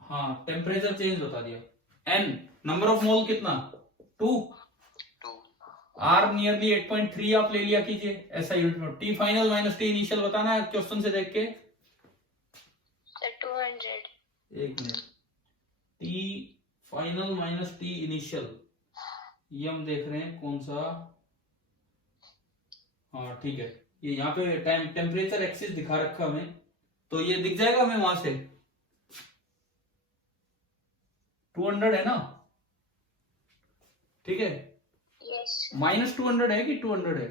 हाँ टेम्परेचर चेंज बता दिया। N नंबर ऑफ मोल कितना 2, R नियरली 8.3 आप ले लिया कीजिए ऐसा यूनिट में। T final minus T initial बताना है क्वेश्चन से देख के। 200। एक minute, T final minus T initial, ये हम देख रहे हैं कौन सा। हाँ ठीक है, ये यहाँ पे टाइम टेम्परेचर एक्सिस दिखा रखा हमें, तो ये दिख जाएगा हमें वहां से। 200 है ना? ठीक है, -200 है कि 200 है?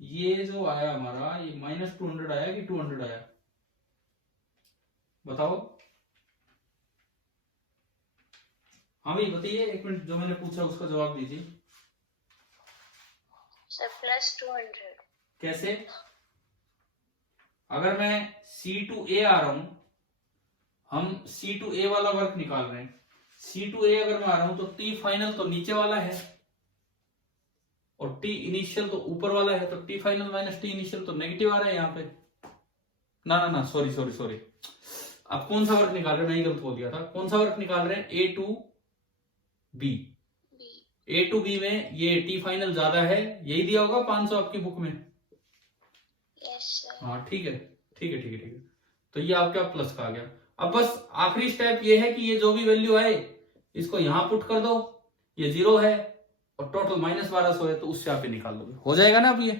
ये जो आया हमारा, ये -200 आया कि 200 आया बताओ? हाँ भाई बताइए, एक मिनट, जो मैंने पूछा उसका जवाब दीजिए। सर +200। कैसे? अगर मैं C2A आ रहा हूं, हम C2A वाला वर्क निकाल रहे हैं। C2A अगर मैं आ रहा हूं तो T फाइनल तो नीचे वाला है और T इनिशियल तो ऊपर वाला है, तो T final minus T initial तो नेगेटिव आ रहा है यहाँ पे। ना सॉरी, अब कौन सा वर्क निकाल रहे हैं? मैं ही गलत बोल दिया था। कौन सा वर्क निकाल रहे हैं? A to B। A to B में ये T फाइनल ज्यादा है, यही दिया होगा 500 आपकी बुक में। हाँ ठीक है। तो ये आपका प्लस का आ गया। अब बस आखिरी स्टेप ये है कि ये जो भी वैल्यू आए इसको यहां पुट कर दो, ये 0 है और टोटल -1200 है, तो उससे आप ये निकाल दोगे, हो जाएगा ना अब ये।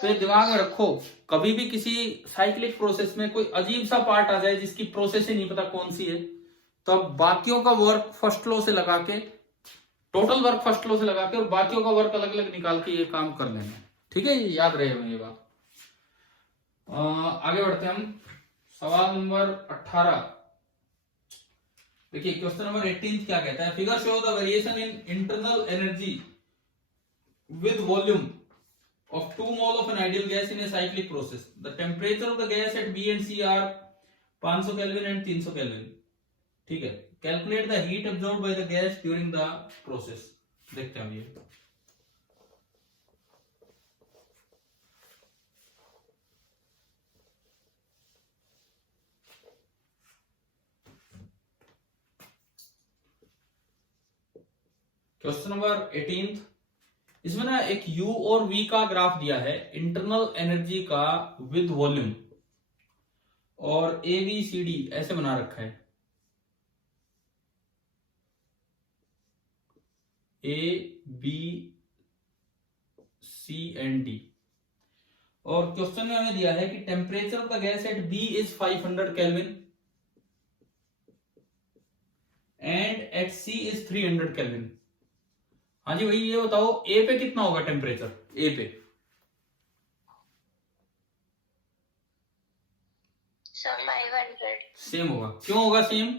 तो ये दिमाग में रखो, कभी भी किसी साइक्लिक प्रोसेस में कोई अजीब सा पार्ट आ जाए जिसकी प्रोसेस ही नहीं पता कौन सी है, तो अब बाकियों का वर्क फर्स्ट लॉ से लगा के, टोटल वर्क फर्स्ट लॉ से लगा के और बाकियों का वर्क अलग अलग निकाल के ये काम कर लेना। ठीक है, याद रहे ये बात। आगे बढ़ते हैं हम। सवाल नंबर 18। देखिए क्वेश्चन नंबर 18 क्या कहता है, figure show the variation in internal energy with volume of 2 mole of an ideal gas in a cyclic process. The temperature of the gas at B and C are 500 Kelvin and 300 Kelvin. ठीक है, calculate the heat absorbed by the gas during the process. देखते हैं हम ये। Question number 18। इसमें ना एक U और V का ग्राफ दिया है इंटरनल एनर्जी का विद वॉल्यूम, और ए बी सी डी ऐसे बना रखा है, A B C and D. और क्वेश्चन में हमें दिया है कि temperature of the gas at B is 500 kelvin and at C is 300 kelvin. हाँ जी भाई, ये बताओ ए पे कितना होगा टेम्परेचर, ए पे? सर 500, सेम होगा। क्यों होगा सेम?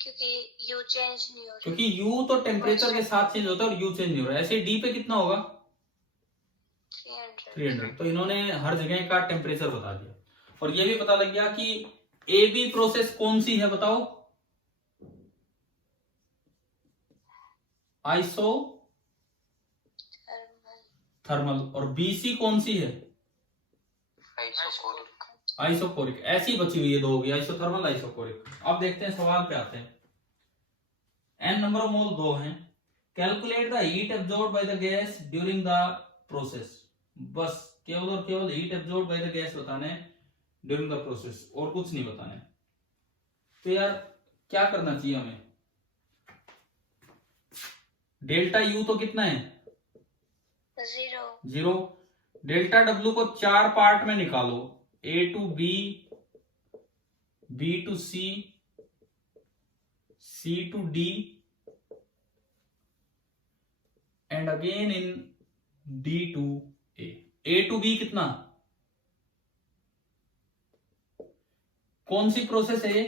क्योंकि यू चेंज नहीं हो रहा। क्योंकि यू तो टेम्परेचर के साथ चेंज होता है और यू चेंज नहीं हो रहा है। ऐसे डी पे कितना होगा? 300। तो इन्होंने हर जगह का टेम्परेचर बता दिया, और ये भी पता लग गया कि ए बी प्रोसेस कौन सी है, बताओ? Iso thermal. और बीसी कौन सी है? आइसोकोरिक। ऐसी बची हुई है, दो होगी, आइसोथर्मल आइसोकोरिक। अब देखते हैं सवाल पे आते हैं। एन नंबर ऑफ मोल 2 हैं। Calculate the heat absorb by the gas during the process. बस केवल और केवल heat absorb by the gas बताने ड्यूरिंग द प्रोसेस, और कुछ नहीं बताने। तो यार क्या करना चाहिए हमें? डेल्टा यू तो कितना है? 0। डेल्टा डब्ल्यू को 4 पार्ट में निकालो, A to B, B to C, C to D and again in D to A. A to B कितना? कौन सी प्रोसेस है ये?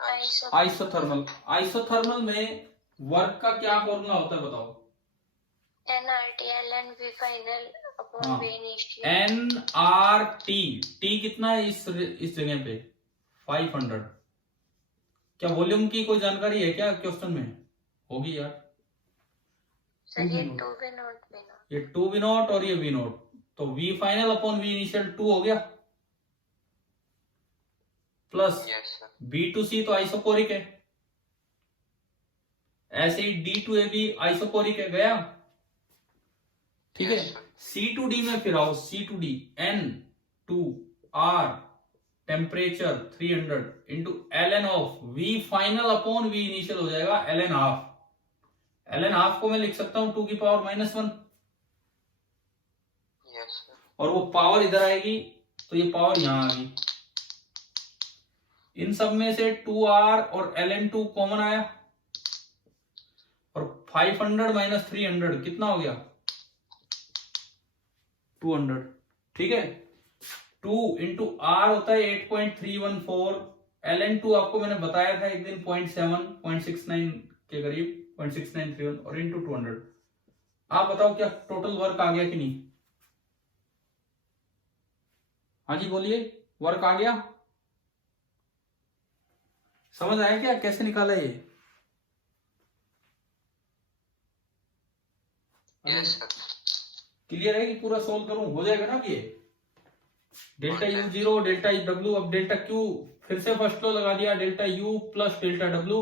आइसोथर्मल। आइसोथर्मल में वर्क का क्या फॉर्मूला होता है, बताओ? NRT final upon V initial. NRT, T कितना है इस जगह पे? 500। क्या वॉल्यूम की कोई जानकारी है क्या क्वेश्चन में? होगी यार। सर ये 2V0 ये 2V0 और ये V0, तो V final upon V initial 2 हो गया, प्लस B2C तो आइसोकोरिक है, ऐसे ही D2A भी आइसोकोरिक है, गया। ठीक है। C2D में फिर आओ, C2D N2R temperature 300 into ln of V final upon V initial हो जाएगा ln हाफ। ln हाफ को मैं लिख सकता हूं 2 की पावर -1, और वो पावर इधर आएगी तो ये पावर यहां आ गई। इन सब में से 2R और ln2 कॉमन आया, और 500 - 300 कितना हो गया? 200। ठीक है। 2 इंटू R होता है 8.314, ln2 आपको मैंने बताया था एक दिन 0.69 के करीब, 0.6931, और इंटू 200। आप बताओ क्या टोटल वर्क आ गया कि नहीं? हाँ जी बोलिए, वर्क आ गया? समझ आया क्या कैसे निकाला ये? Yes sir. क्लियर है कि पूरा सोल्व करूं? हो जाएगा ना? कि डेल्टा यू 0, डेल्टा डब्ल्यू, अब डेल्टा क्यू फिर से फर्स्ट लो लगा दिया, delta U plus delta W,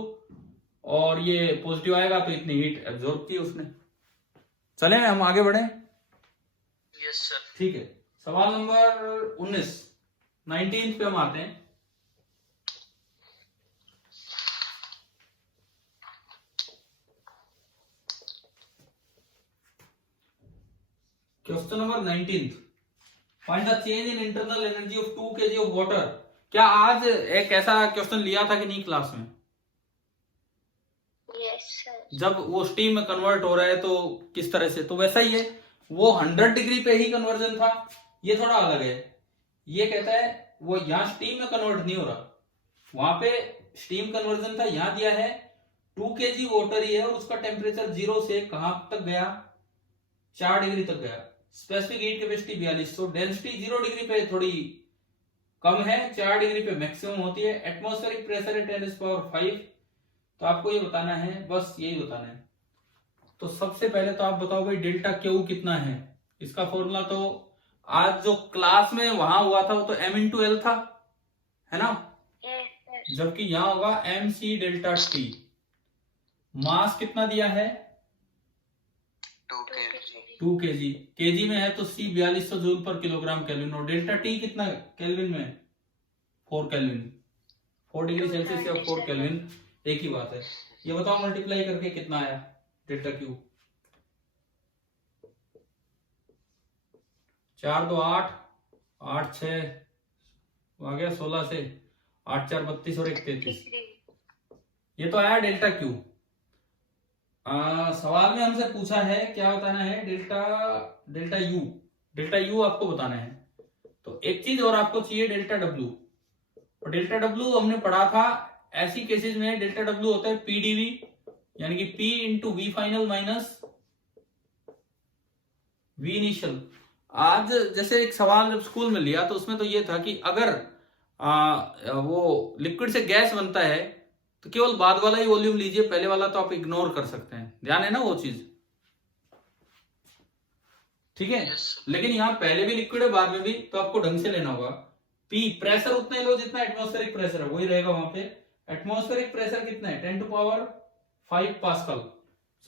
और ये पॉजिटिव आएगा तो इतनी हीट एब्जॉर्ब की उसने। चले हम आगे बढ़े? Yes sir. ठीक है। सवाल नंबर 19 पे हम आते हैं। Question number 19, find the change in internal energy of 2 kg of water. क्या आज एक ऐसा क्वेश्चन लिया था कि नहीं क्लास में? Yes sir. जब वो स्टीम में कन्वर्ट हो रहा है तो किस तरह से, तो वैसा ही है। वो 100 डिग्री पे ही कन्वर्जन था, ये थोड़ा अलग है। ये कहता है वो यहाँ स्टीम में कन्वर्ट नहीं हो रहा, वहां पे स्टीम कन्वर्जन था, यहाँ दिया है 2 kg वाटर ही है और उसका टेम्परेचर 0 से कहां तक गया, 4 डिग्री तक गया। स्पेसिफिक हीट कैपेसिटी 42, तो डेंसिटी 0 डिग्री पे थोड़ी कम है, 4 डिग्री पे मैक्सिमम होती है। एटमॉस्फेरिक प्रेशर है 10⁵, तो आपको ये बताना है, बस यही बताना है। तो सबसे पहले तो आप बताओ भाई डेल्टा क्यू कितना है। इसका फॉर्मूला तो आज जो क्लास में वहां हुआ था वो तो m इंटू एल था, है ना, Yes, sir. जबकि यहां होगा एम सी डेल्टा टी। मास कितना दिया है, 2 kg. 2 kg, केजी में है तो सी 4200 जूल पर किलोग्राम केल्विन, और डेल्टा टी कितना केल्विन में, 4 केल्विन, 4 डिग्री सेल्सियस या 4 केल्विन एक ही बात है। ये बताओ मल्टीप्लाई करके कितना आया डेल्टा क्यू। 4 2 8, 8 6 आ गया 16 से, 8 4 32 और 1 33, ये तो आया डेल्टा क्यू। सवाल में हमसे पूछा है क्या बताना है, डेल्टा यू आपको बताना है। तो एक चीज और आपको चाहिए डेल्टा डब्ल्यू, और डेल्टा डब्ल्यू हमने पढ़ा था ऐसी केसेस में डेल्टा डब्ल्यू होता है पीडीवी, यानी कि P into V final minus V initial. आज जैसे एक सवाल जब स्कूल में लिया तो उसमें तो ये था कि अगर वो लिक्विड से गैस बनता है तो केवल बाद वाला ही वॉल्यूम लीजिए, पहले वाला तो आप इग्नोर कर सकते हैं, ध्यान है ना वो चीज, ठीक है। Yes, sir. लेकिन यहाँ पहले भी लिक्विड है बाद में भी, तो आपको ढंग से लेना होगा। पी प्रेशर उतना ही लो जितना एटमॉस्फेरिक प्रेशर है, वही रहेगा वहां पे। एटमॉस्फेरिक प्रेशर कितना है, 10⁵ पास्कल,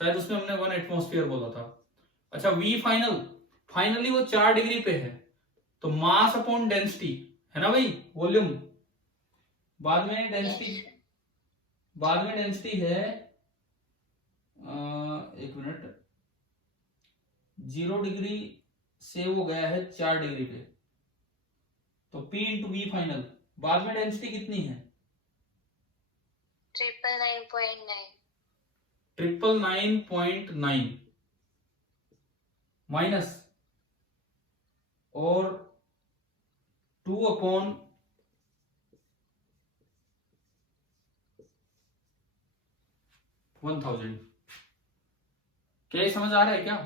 शायद उसमें हमने 1 एटमॉस्फेयर बोला था। अच्छा वी फाइनली वो 4 डिग्री पे है, तो मास अपॉन डेंसिटी है ना भाई, वॉल्यूम। बाद में डेंसिटी है 1 मिनट, 0 डिग्री से वो गया है 4 डिग्री पे, तो P इंटू वी फाइनल। बाद में डेंसिटी कितनी है, 999.9. 999.9 माइनस और 2/1000, क्या ये समझ आ रहा है क्या,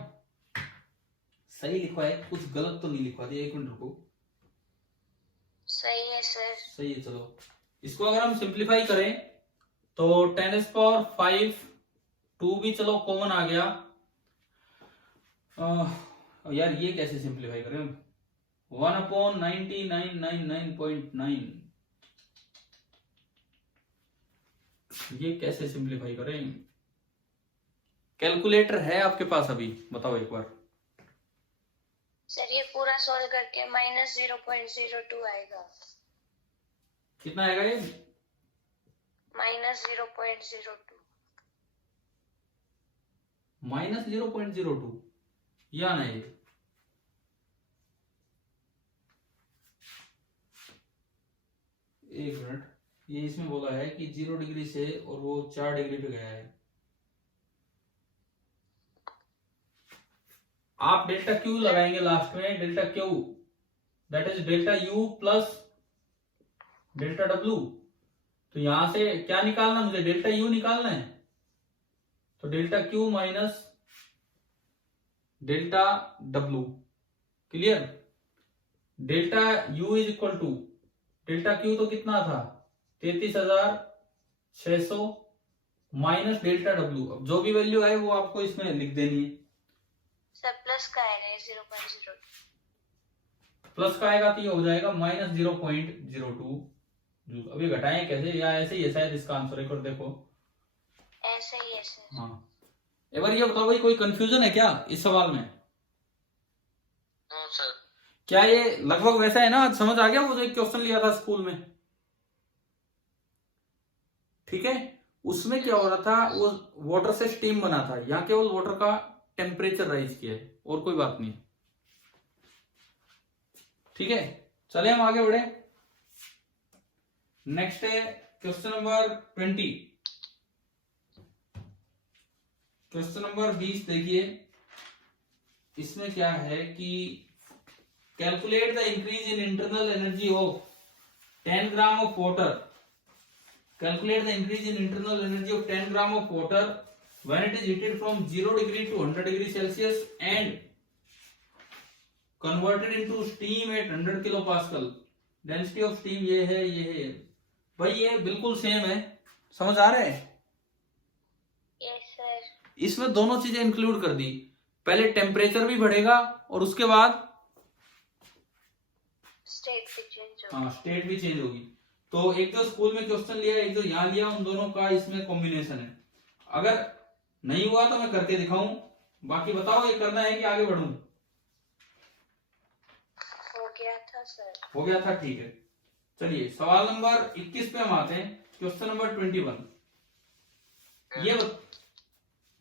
सही लिखवा है, कुछ गलत तो नहीं लिखवा दिया, 1 मिनट रुको, सही है सर. सही है। चलो इसको अगर हम सिंप्लीफाई करें तो 10⁵, 2 भी चलो कॉमन आ गया। यार ये कैसे सिंप्लीफाई करें, 1/9999.9, ये कैसे सिंप्लीफाई करें, कैलकुलेटर है आपके पास अभी, बताओ एक बार। सर ये पूरा सॉल्व करके -0.02 आएगा. कितना आएगा ये, -0.02. -0.02, ये आना है। एक मिनट, ये इसमें बोला है कि 0 डिग्री से और वो 4 डिग्री पे गया है। आप डेल्टा क्यू लगाएंगे लास्ट में, delta Q that is delta U plus delta W. तो यहां से क्या निकालना, मुझे डेल्टा यू निकालना है, तो delta Q minus delta W, clear. Delta U is equal to delta Q तो कितना था 33,600 माइनस डेल्टा डब्ल्यू। अब जो भी वैल्यू है वो आपको इसमें लिख देनी है। सर प्लस का आएगा 0.02. प्लस का आएगा तो ये हो जाएगा -0.02 जूल। अब ये घटाएं कैसे, या ऐसे ही है शायद इसका आंसर, एक और देखो। ऐसे ही है सर. हाँ एक बार ये बताओ भाई, कोई कंफ्यूजन है क्या इस सवाल में? No, sir. क्या ये लगभग वैसा है ना, समझ आ गया वो जो एक क्वेश्चन लिया था स्कूल में, ठीक है। उसमें क्या हो रहा था, वो वाटर से स्टीम बना था, यहाँ केवल वाटर का टेम्परेचर राइज किया है, और कोई बात नहीं, ठीक है। चले हम आगे बढ़े, नेक्स्ट है क्वेश्चन नंबर 20। क्वेश्चन नंबर 20 देखिए, इसमें क्या है कि calculate the increase in internal energy of 10 gram of water, calculate the increase in internal energy of 10 gram of water when it is heated from 0 degree to 100 degree Celsius and converted into steam at 100 kilopascal. Density of steam ये है भाई, ये बिल्कुल same है, समझ आ रहा है? Yes sir. इसमें दोनों चीजें इंक्लूड कर दी, पहले टेम्परेचर भी बढ़ेगा और उसके बाद स्टेट भी चेंज होगा। हाँ, स्टेट भी चेंज होगी। तो एक जो स्कूल में क्वेश्चन लिया, एक जो यहाँ लिया, उन दोनों का इसमें कॉम्बिनेशन है। अगर नहीं हुआ तो मैं करके दिखाऊं, बाकी बताओ ये करना है कि आगे बढ़ूं? हो गया था सर। हो गया था, ठीक है। चलिए सवाल नंबर 21 पे हम आते हैं, क्वेश्चन नंबर 21। ये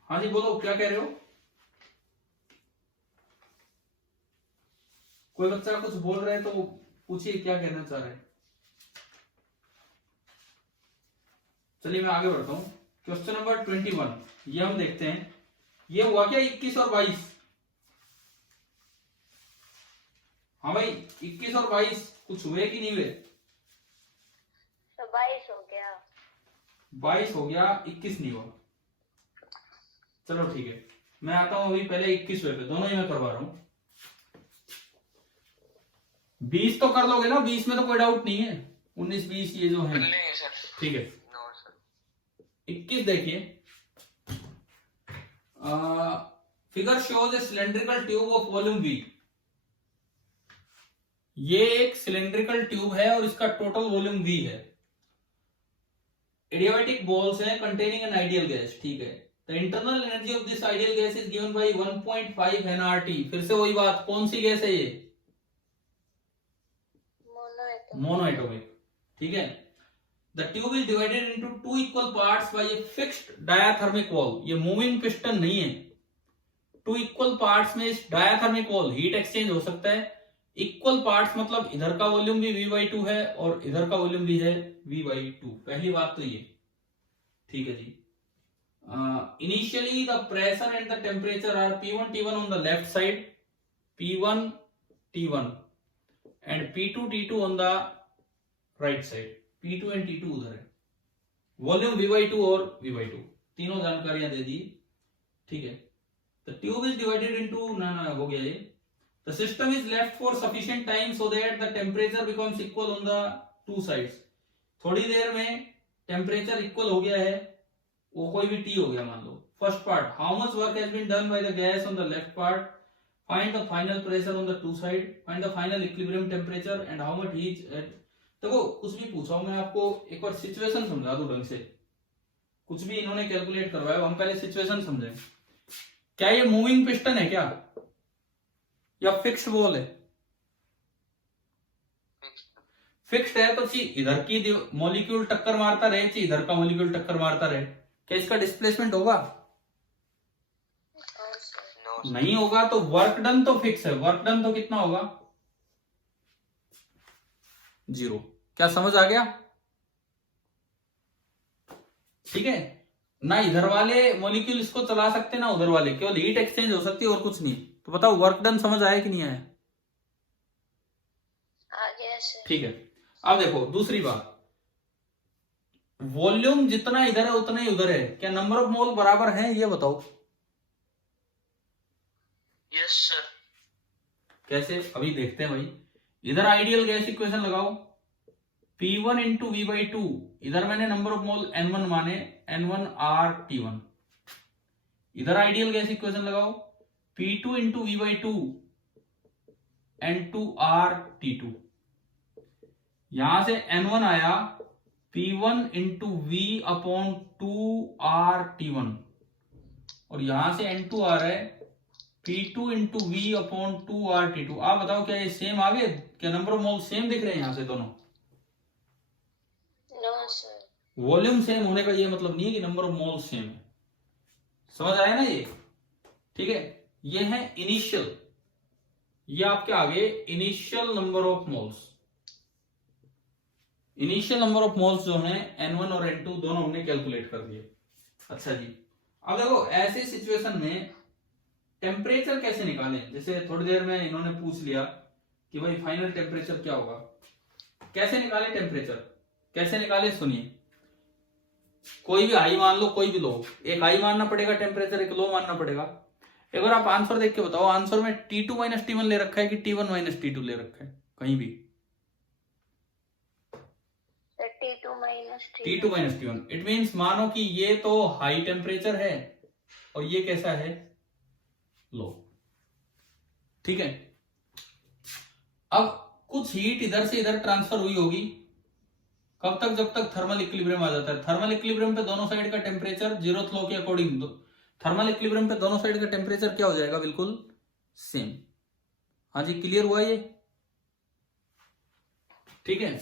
हाँ जी बोलो, क्या कह रहे हो? कोई बच्चा कुछ बोल रहा है तो पूछिए क्या कहना चाह रहे हैं। चलिए मैं आगे बढ़ता हूं, क्वेश्चन नंबर 21 ये हम देखते हैं। ये हुआ क्या 21 और 22? हाँ भाई 21 और 22 कुछ हुए कि नहीं हुए? तो 22 हो गया। 22 हो गया, 21 नहीं हुआ। चलो ठीक है, मैं आता हूं अभी पहले 21वें पे, दोनों ही मैं करवा रहा हूं। 20 तो कर लोगे ना, 20 में तो कोई डाउट नहीं है। 19 20 ये जो है नहीं सर। ठीक है। No sir. 21 देखिए, figure shows a cylindrical tube of volume V। ये एक सिलेंड्रिकल ट्यूब है और इसका टोटल वॉल्यूम V है। एडियाबैटिक बॉल्स हैं कंटेनिंग एन आइडियल गैस, ठीक है। The internal energy of this ideal gas is given by 1.5 nRT। फिर से वही बात, कौन सी गैस है ये? मोनोएटॉमिक, ठीक है। The tube is divided into two equal parts by a fixed diathermic wall। ये मूविंग पिस्टन नहीं है। टू इक्वल पार्ट्स में इस डायाथर्मिक वॉल हीट एक्सचेंज हो सकता है। इक्वल पार्ट्स मतलब इधर का वॉल्यूम भी V/2 है और इधर का वॉल्यूम भी है V/2। पहली बात तो ये, ठीक है जी। Initially the pressure and the temperature are P1 T1 on the left side, P1 T1 and P2 T2 on the right side. P2 and T2 उधर है। वॉल्यूम V/2 और V/2 तीनों जानकारियां दे दी, ठीक है। The tube is divided into ना हो गया ये। The system is left for sufficient time so that the temperature becomes equal on the two sides. थोड़ी देर में टेम्परेचर इक्वल हो गया है, वो कोई भी T हो गया मान लो। First part, how much work has been done by the gas on the left part, find the final pressure on the two side, find the final equilibrium temperature and how much heat. देखो कुछ भी पूछा हूं मैं आपको, एक बार situation समझा दूं ढंग से। कुछ भी इन्होंने कैलकुलेट करवाया, हम पहले सिचुएशन समझें। क्या ये मूविंग पिस्टन है क्या, या फिक्स्ड वॉल है? फिक्स्ड है तो इधर की मॉलिक्यूल टक्कर मारता रहे, इधर का मॉलिक्यूल टक्कर मारता रहे, क्या इसका डिस्प्लेसमेंट होगा? नहीं होगा। तो वर्क डन तो फिक्स है, वर्क डन तो कितना होगा? 0। क्या समझ आ गया? ठीक है ना, इधर वाले मॉलिक्यूल इसको चला सकते ना उधर वाले, केवल हीट एक्सचेंज हो सकती है और कुछ नहीं। तो बताओ वर्क डन समझ आया कि नहीं आया? आ गया सर। ठीक है। अब देखो दूसरी बात, वॉल्यूम जितना इधर है उतना ही उधर है, क्या नंबर ऑफ मोल बराबर है? ये बताओ। Yes sir. कैसे, अभी देखते हैं भाई। इधर आइडियल गैस इक्वेशन लगाओ, P1 इंटू V/2, इधर मैंने नंबर ऑफ मोल N1 माने, N1R/T1। इधर आइडियल गैस इक्वेशन लगाओ, P2 इंटू V/2, N2R/T2। यहां से N1 आया P1 इंटू V/2R/T1 और यहां से N2 आ रहा है P2 इंटू V/2R/T2। आप बताओ क्या ये सेम आ गए? क्या नंबर ऑफ मोल सेम दिख रहे हैं यहां से दोनों? No sir. वॉल्यूम सेम होने का ये मतलब नहीं है कि नंबर ऑफ मोल सेम है। समझ आया ना ये? ठीक है, ये है इनिशियल, ये आपके आगे initial number of moles. Initial number of moles जो है N1 और N2 दोनों हमने कैलकुलेट कर दिए। अच्छा जी, अब देखो ऐसी सिचुएशन में टेम्परेचर कैसे निकालें, जैसे थोड़ी देर में इन्होंने पूछ लिया कि भाई फाइनल टेम्परेचर क्या होगा, कैसे निकाले टेम्परेचर, कैसे निकाले सुनिए। कोई भी हाई मान लो, कोई भी लो, एक हाई मानना पड़ेगा टेम्परेचर, एक लो मानना पड़ेगा। एक बार आप आंसर देख के बताओ, आंसर में T2 माइनस T1 ले रखा है कि T1 माइनस T2 ले रखा है, कहीं भी T2 minus T2 minus T1। It means मानो कि ये तो हाई टेम्परेचर है और ये कैसा है, लो, ठीक है। अब कुछ हीट इधर से इधर ट्रांसफर हुई होगी, कब तक, जब तक थर्मल इक्विलिब्रियम आ जाता है। थर्मल इक्विलिब्रियम पे दोनों साइड का टेम्परेचर जीरोथ लॉ के अकॉर्डिंग, थर्मल इक्विलिब्रियम पे दोनों साइड का टेम्परेचर क्या हो जाएगा, बिल्कुल सेम। हाँ जी, क्लियर हुआ ये, ठीक है।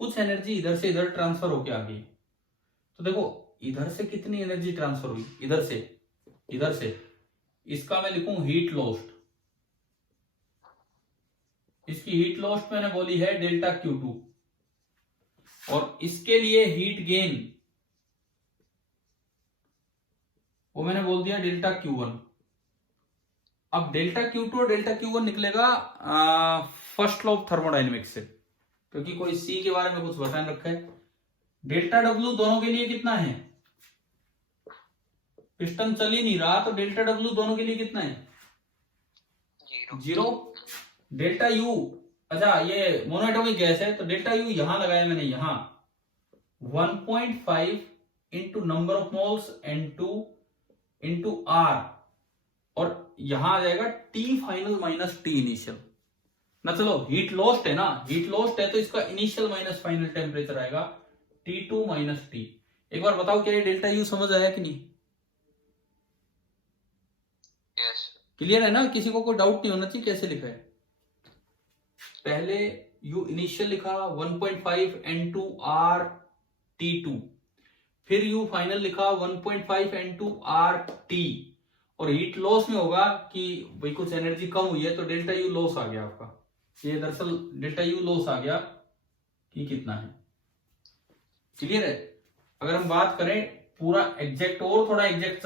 कुछ एनर्जी इधर से इधर ट्रांसफर होके आ गई, तो देखो इधर से कितनी एनर्जी ट्रांसफर हुई, इधर से इसका मैं लिखूं हीट लॉस्ट, इसकी हीट लॉस्ट मैंने बोली है डेल्टा Q2, और इसके लिए हीट गेन वो मैंने बोल दिया डेल्टा Q1। अब डेल्टा Q2 और डेल्टा Q1 निकलेगा फर्स्ट लॉ ऑफ थर्मोडायनेमिक्स से, क्योंकि कोई सी के बारे में कुछ बता रखा है। डेल्टा W दोनों के लिए कितना है, पिस्टन चल ही नहीं रहा, तो डेल्टा W दोनों के लिए कितना है, 0। डेल्टा U, अच्छा ये मोनोएटॉमिक गैस है, तो डेल्टा U यहां लगाया मैंने, यहां 1.5 into number of moles N2 into R, और यहां आ जाएगा T final minus T initial ना। चलो हीट लॉस्ट है ना, हीट लॉस्ट है तो इसका इनिशियल माइनस फाइनल टेम्परेचर आएगा T2 माइनस T। एक बार बताओ क्या ये डेल्टा U समझ आया कि नहीं, यस क्लियर है ना, किसी को कोई डाउट नहीं होना चाहिए कैसे लिखा है। पहले U इनिशियल लिखा 1.5 N2 R T2, फिर U फाइनल लिखा 1.5 N2 R T, और हीट लॉस में होगा कि भाई कुछ एनर्जी कम हुई है तो डेल्टा U लॉस आ गया आपका, ये दरअसल डेल्टा U लॉस आ गया कि कितना है, क्लियर है। अगर हम बात करें पूरा एग्जैक्ट, और थोड़ा एग्जैक्ट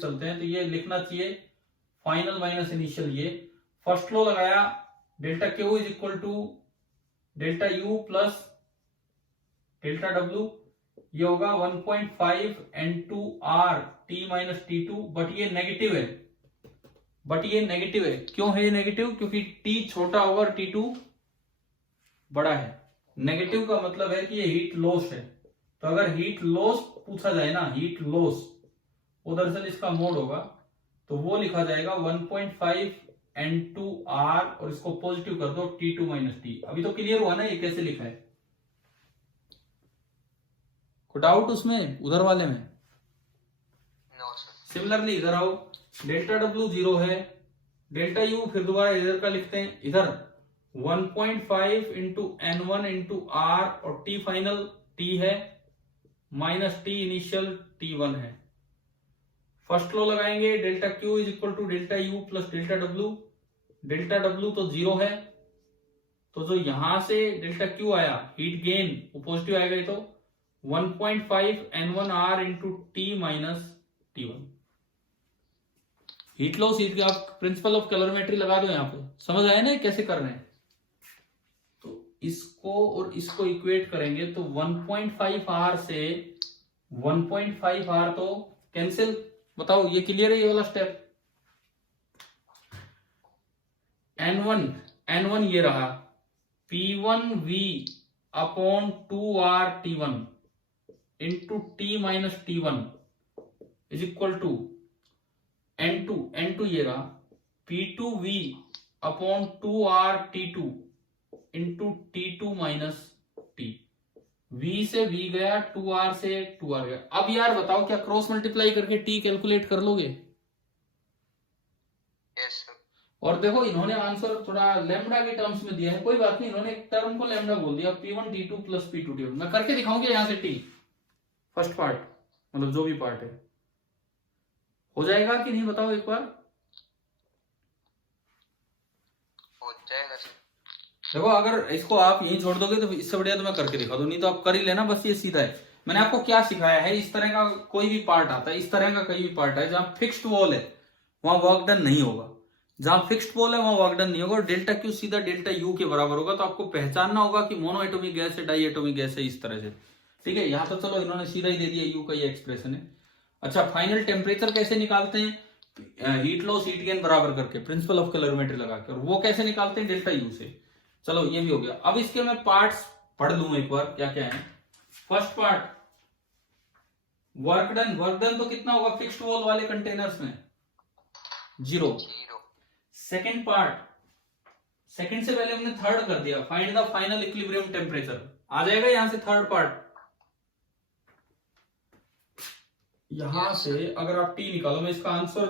चलते हैं, तो ये लिखना चाहिए फाइनल माइनस इनिशियल। ये फर्स्ट लॉ लगाया, delta Q is equal to delta U plus delta W, ये होगा 1.5 N2 R T minus T2, but ये नेगेटिव है, क्यों है ये नेगेटिव, क्योंकि T छोटा होगा और T2 बड़ा है। नेगेटिव का मतलब है कि ये हीट लॉस है, तो अगर हीट लॉस पूछा जाए ना, हीट लॉस, वो दरअसल इसका मोड होगा, तो वो लिखा जाएगा 1.5 N2 R, और इसको पॉजिटिव कर दो T2 माइनस T। अभी तो क्लियर हुआ ना ये कैसे लिखा है, कोई डाउट उसमें उधर वाले में? No sir. सिमिलरली इधर आओ, डेल्टा W 0 है, डेल्टा U फिर दोबारा इधर का लिखते हैं, इधर 1.5 इंटू N1 इंटू R, और T फाइनल T है माइनस T इनिशियल T1 है। फर्स्ट लॉ लगाएंगे, delta Q is equal to delta U plus delta W। Delta W तो 0 है, तो जो यहां से डेल्टा Q आया हीट गेन वो पॉजिटिव आएगा, ये तो 1.5 N1 R into T minus T1। Heat loss, heat, आप प्रिंसिपल ऑफ कैलोरीमेट्री लगा दो यहाँ पे, समझ आया ना कैसे कर रहे हैं। तो इसको और इसको इक्वेट करेंगे तो 1.5 R से 1.5 R तो कैंसिल, बताओ ये क्लियर है ये वाला स्टेप। N1 ये रहा, P1V upon 2R T1 into T minus T1 is equal to N2 ये रहा, P2V upon 2R T2 into T2 minus T। V से V गया, 2R से 2R गया। अब यार बताओ क्या क्रॉस मल्टीप्लाई करके T कैलकुलेट कर लोगे? Yes sir. और देखो इन्होंने आंसर थोड़ा लैम्डा के टर्म्स में दिया है, कोई बात नहीं, इन्होंने एक टर्म को लैम्डा बोल दिया, P1 T2 plus P2 T1। मैं करके दिखाऊंगी यहाँ से T फर्स्ट पार्ट, मतलब जो भी पार्ट है, हो जाएगा कि नहीं बताओ एक बार। हो जाएगा सर। देखो अगर इसको आप यहीं छोड़ दोगे तो इससे बढ़िया तो मैं करके दिखा दूं, नहीं तो आप कर ही लेना, बस ये सीधा है। मैंने आपको क्या सिखाया है, इस तरह का कोई भी पार्ट आता है, इस तरह का कोई भी पार्ट है जहां फिक्स्ड वॉल है, वहां वर्क डन नहीं होगा। जहां फिक्स्ड पोल है वहां वर्क डन नहीं होगा और डेल्टा क्यू सीधा डेल्टा यू के बराबर होगा। तो आपको पहचानना होगा कि मोनो एटॉमिक गैस है, डाई एटॉमिक गैस है, इस तरह से। ठीक है, यहां तो चलो इन्होंने सीधा ही दे दिया, यू का ये एक्सप्रेशन है। अच्छा, फाइनल टेम्परेचर कैसे निकालते हैं? हीट लॉस हीट गेन बराबर करके, प्रिंसिपल ऑफ कैलोरीमेट्री लगाकर। वो कैसे निकालते हैं? डेल्टा यू से। चलो ये भी हो गया। अब इसके मैं पार्ट्स पढ़ लूं एक बार, क्या क्या है। First part, work done. Work done तो कितना होगा फिक्स्ड वॉल वाले कंटेनर्स में? 0। सेकेंड पार्ट, सेकेंड से पहले हमने थर्ड कर दिया, find the final equilibrium temperature. आ जाएगा यहां से थर्ड पार्ट। यहां से अगर आप टी निकालो, मैं इसका आंसर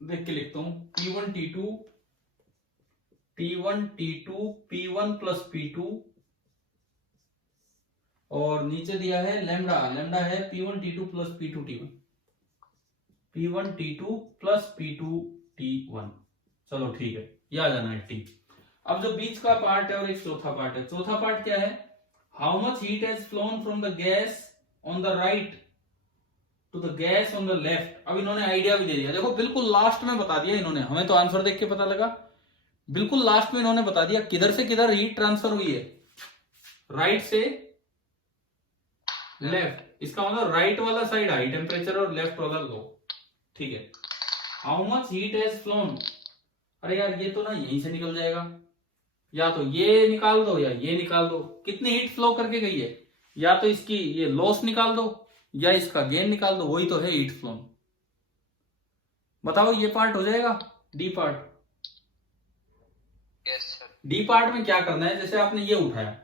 देख के लिखता हूं। P1 T2 P1 T2 P1 plus P2 और नीचे दिया है लैम्डा। लैम्डा है P1 T2 plus P2 T1, P1 T2 plus P2 T1। चलो ठीक है, ये आ जाना है टी। अब जो बीच का पार्ट है और एक चौथा पार्ट है। चौथा पार्ट क्या है? How much heat has flown from the gas on the right to the gas on the left. अब इन्होंने आइडिया भी दे दिया, देखो बिल्कुल लास्ट में बता दिया इन्होंने। हमें तो आंसर देख के पता लगा, बिल्कुल लास्ट में इन्होंने बता दिया किधर से किधर हीट ट्रांसफर हुई है, राइट से लेफ्ट। इसका मतलब राइट वाला साइड हाई टेम्परेचर और लेफ्ट वाला लो। ठीक है, how much heat has phloem. अरे यार ये तो ना यहीं से निकल जाएगा, या तो ये निकाल दो या ये निकाल दो। कितनी हीट फ्लो करके गई है, या तो इसकी ये लॉस निकाल दो या इसका गेन निकाल दो, वही तो है हीट फ्लोन। बताओ ये पार्ट हो जाएगा D part. Yes sir. D part में क्या करना है, जैसे आपने ये उठाया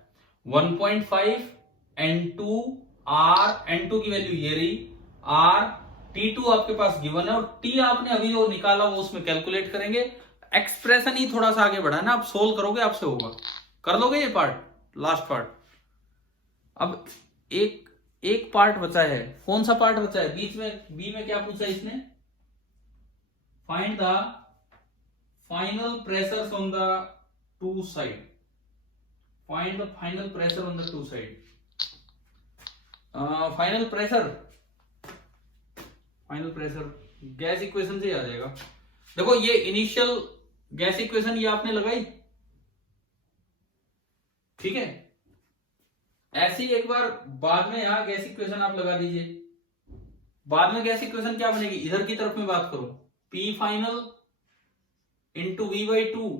1.5 N2 R, N2 की वैल्यू ये रही, R T2 आपके पास गिवन है और T आपने अभी जो निकाला वो उसमें कैलकुलेट करेंगे। एक्सप्रेशन ही थोड़ा सा आगे बढ़ाना, आप सोल्व करोगे आपसे होगा। कर लोगे ये पार्ट, लास्ट पार्ट। अब एक पार्ट बचा है। कौन सा पार्ट बचा है? बीच में बी में क्या पूछा है इसने? Find the final pressure on the two side. Find the final pressure on the two side. Final pressure gas equation से आ जाएगा। देखो ये इनिशियल गैस इक्वेशन ये आपने लगाई, ठीक है। ऐसे ही एक बार बाद में यहां गैस इक्वेशन आप लगा दीजिए। बाद में गैस इक्वेशन क्या बनेगी? इधर की तरफ में बात करो, P final into V/2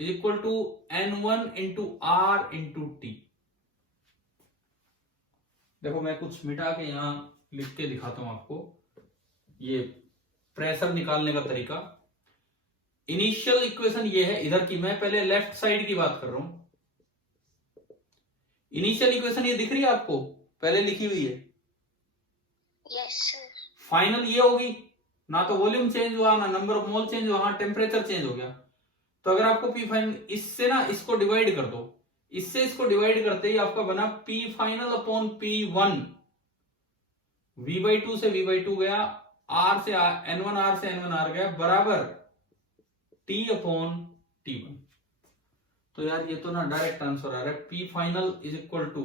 is equal to N1 into R into T। देखो मैं कुछ मिटा के यहां लिख के दिखाता हूं आपको, ये प्रेशर निकालने का तरीका। इनिशियल इक्वेशन ये है इधर की, मैं पहले लेफ्ट साइड की बात कर रहा हूं। इनिशियल इक्वेशन ये दिख रही है आपको, पहले लिखी हुई है। Yes sir. फाइनल ये होगी, ना तो वॉल्यूम चेंज हुआ ना नंबर ऑफ मोल चेंज हुआ, हाँ टेम्परेचर चेंज हो गया। तो अगर आपको P फाइनल, इससे ना इसको डिवाइड कर दो, इससे इसको डिवाइड करते ही आपका बना P final upon P1। V/2 से V/2 गया, R से N1 R से N1 R गया, बराबर T अपॉन T1। तो यार ये तो ना डायरेक्ट आंसर आ रहा है, P final is equal to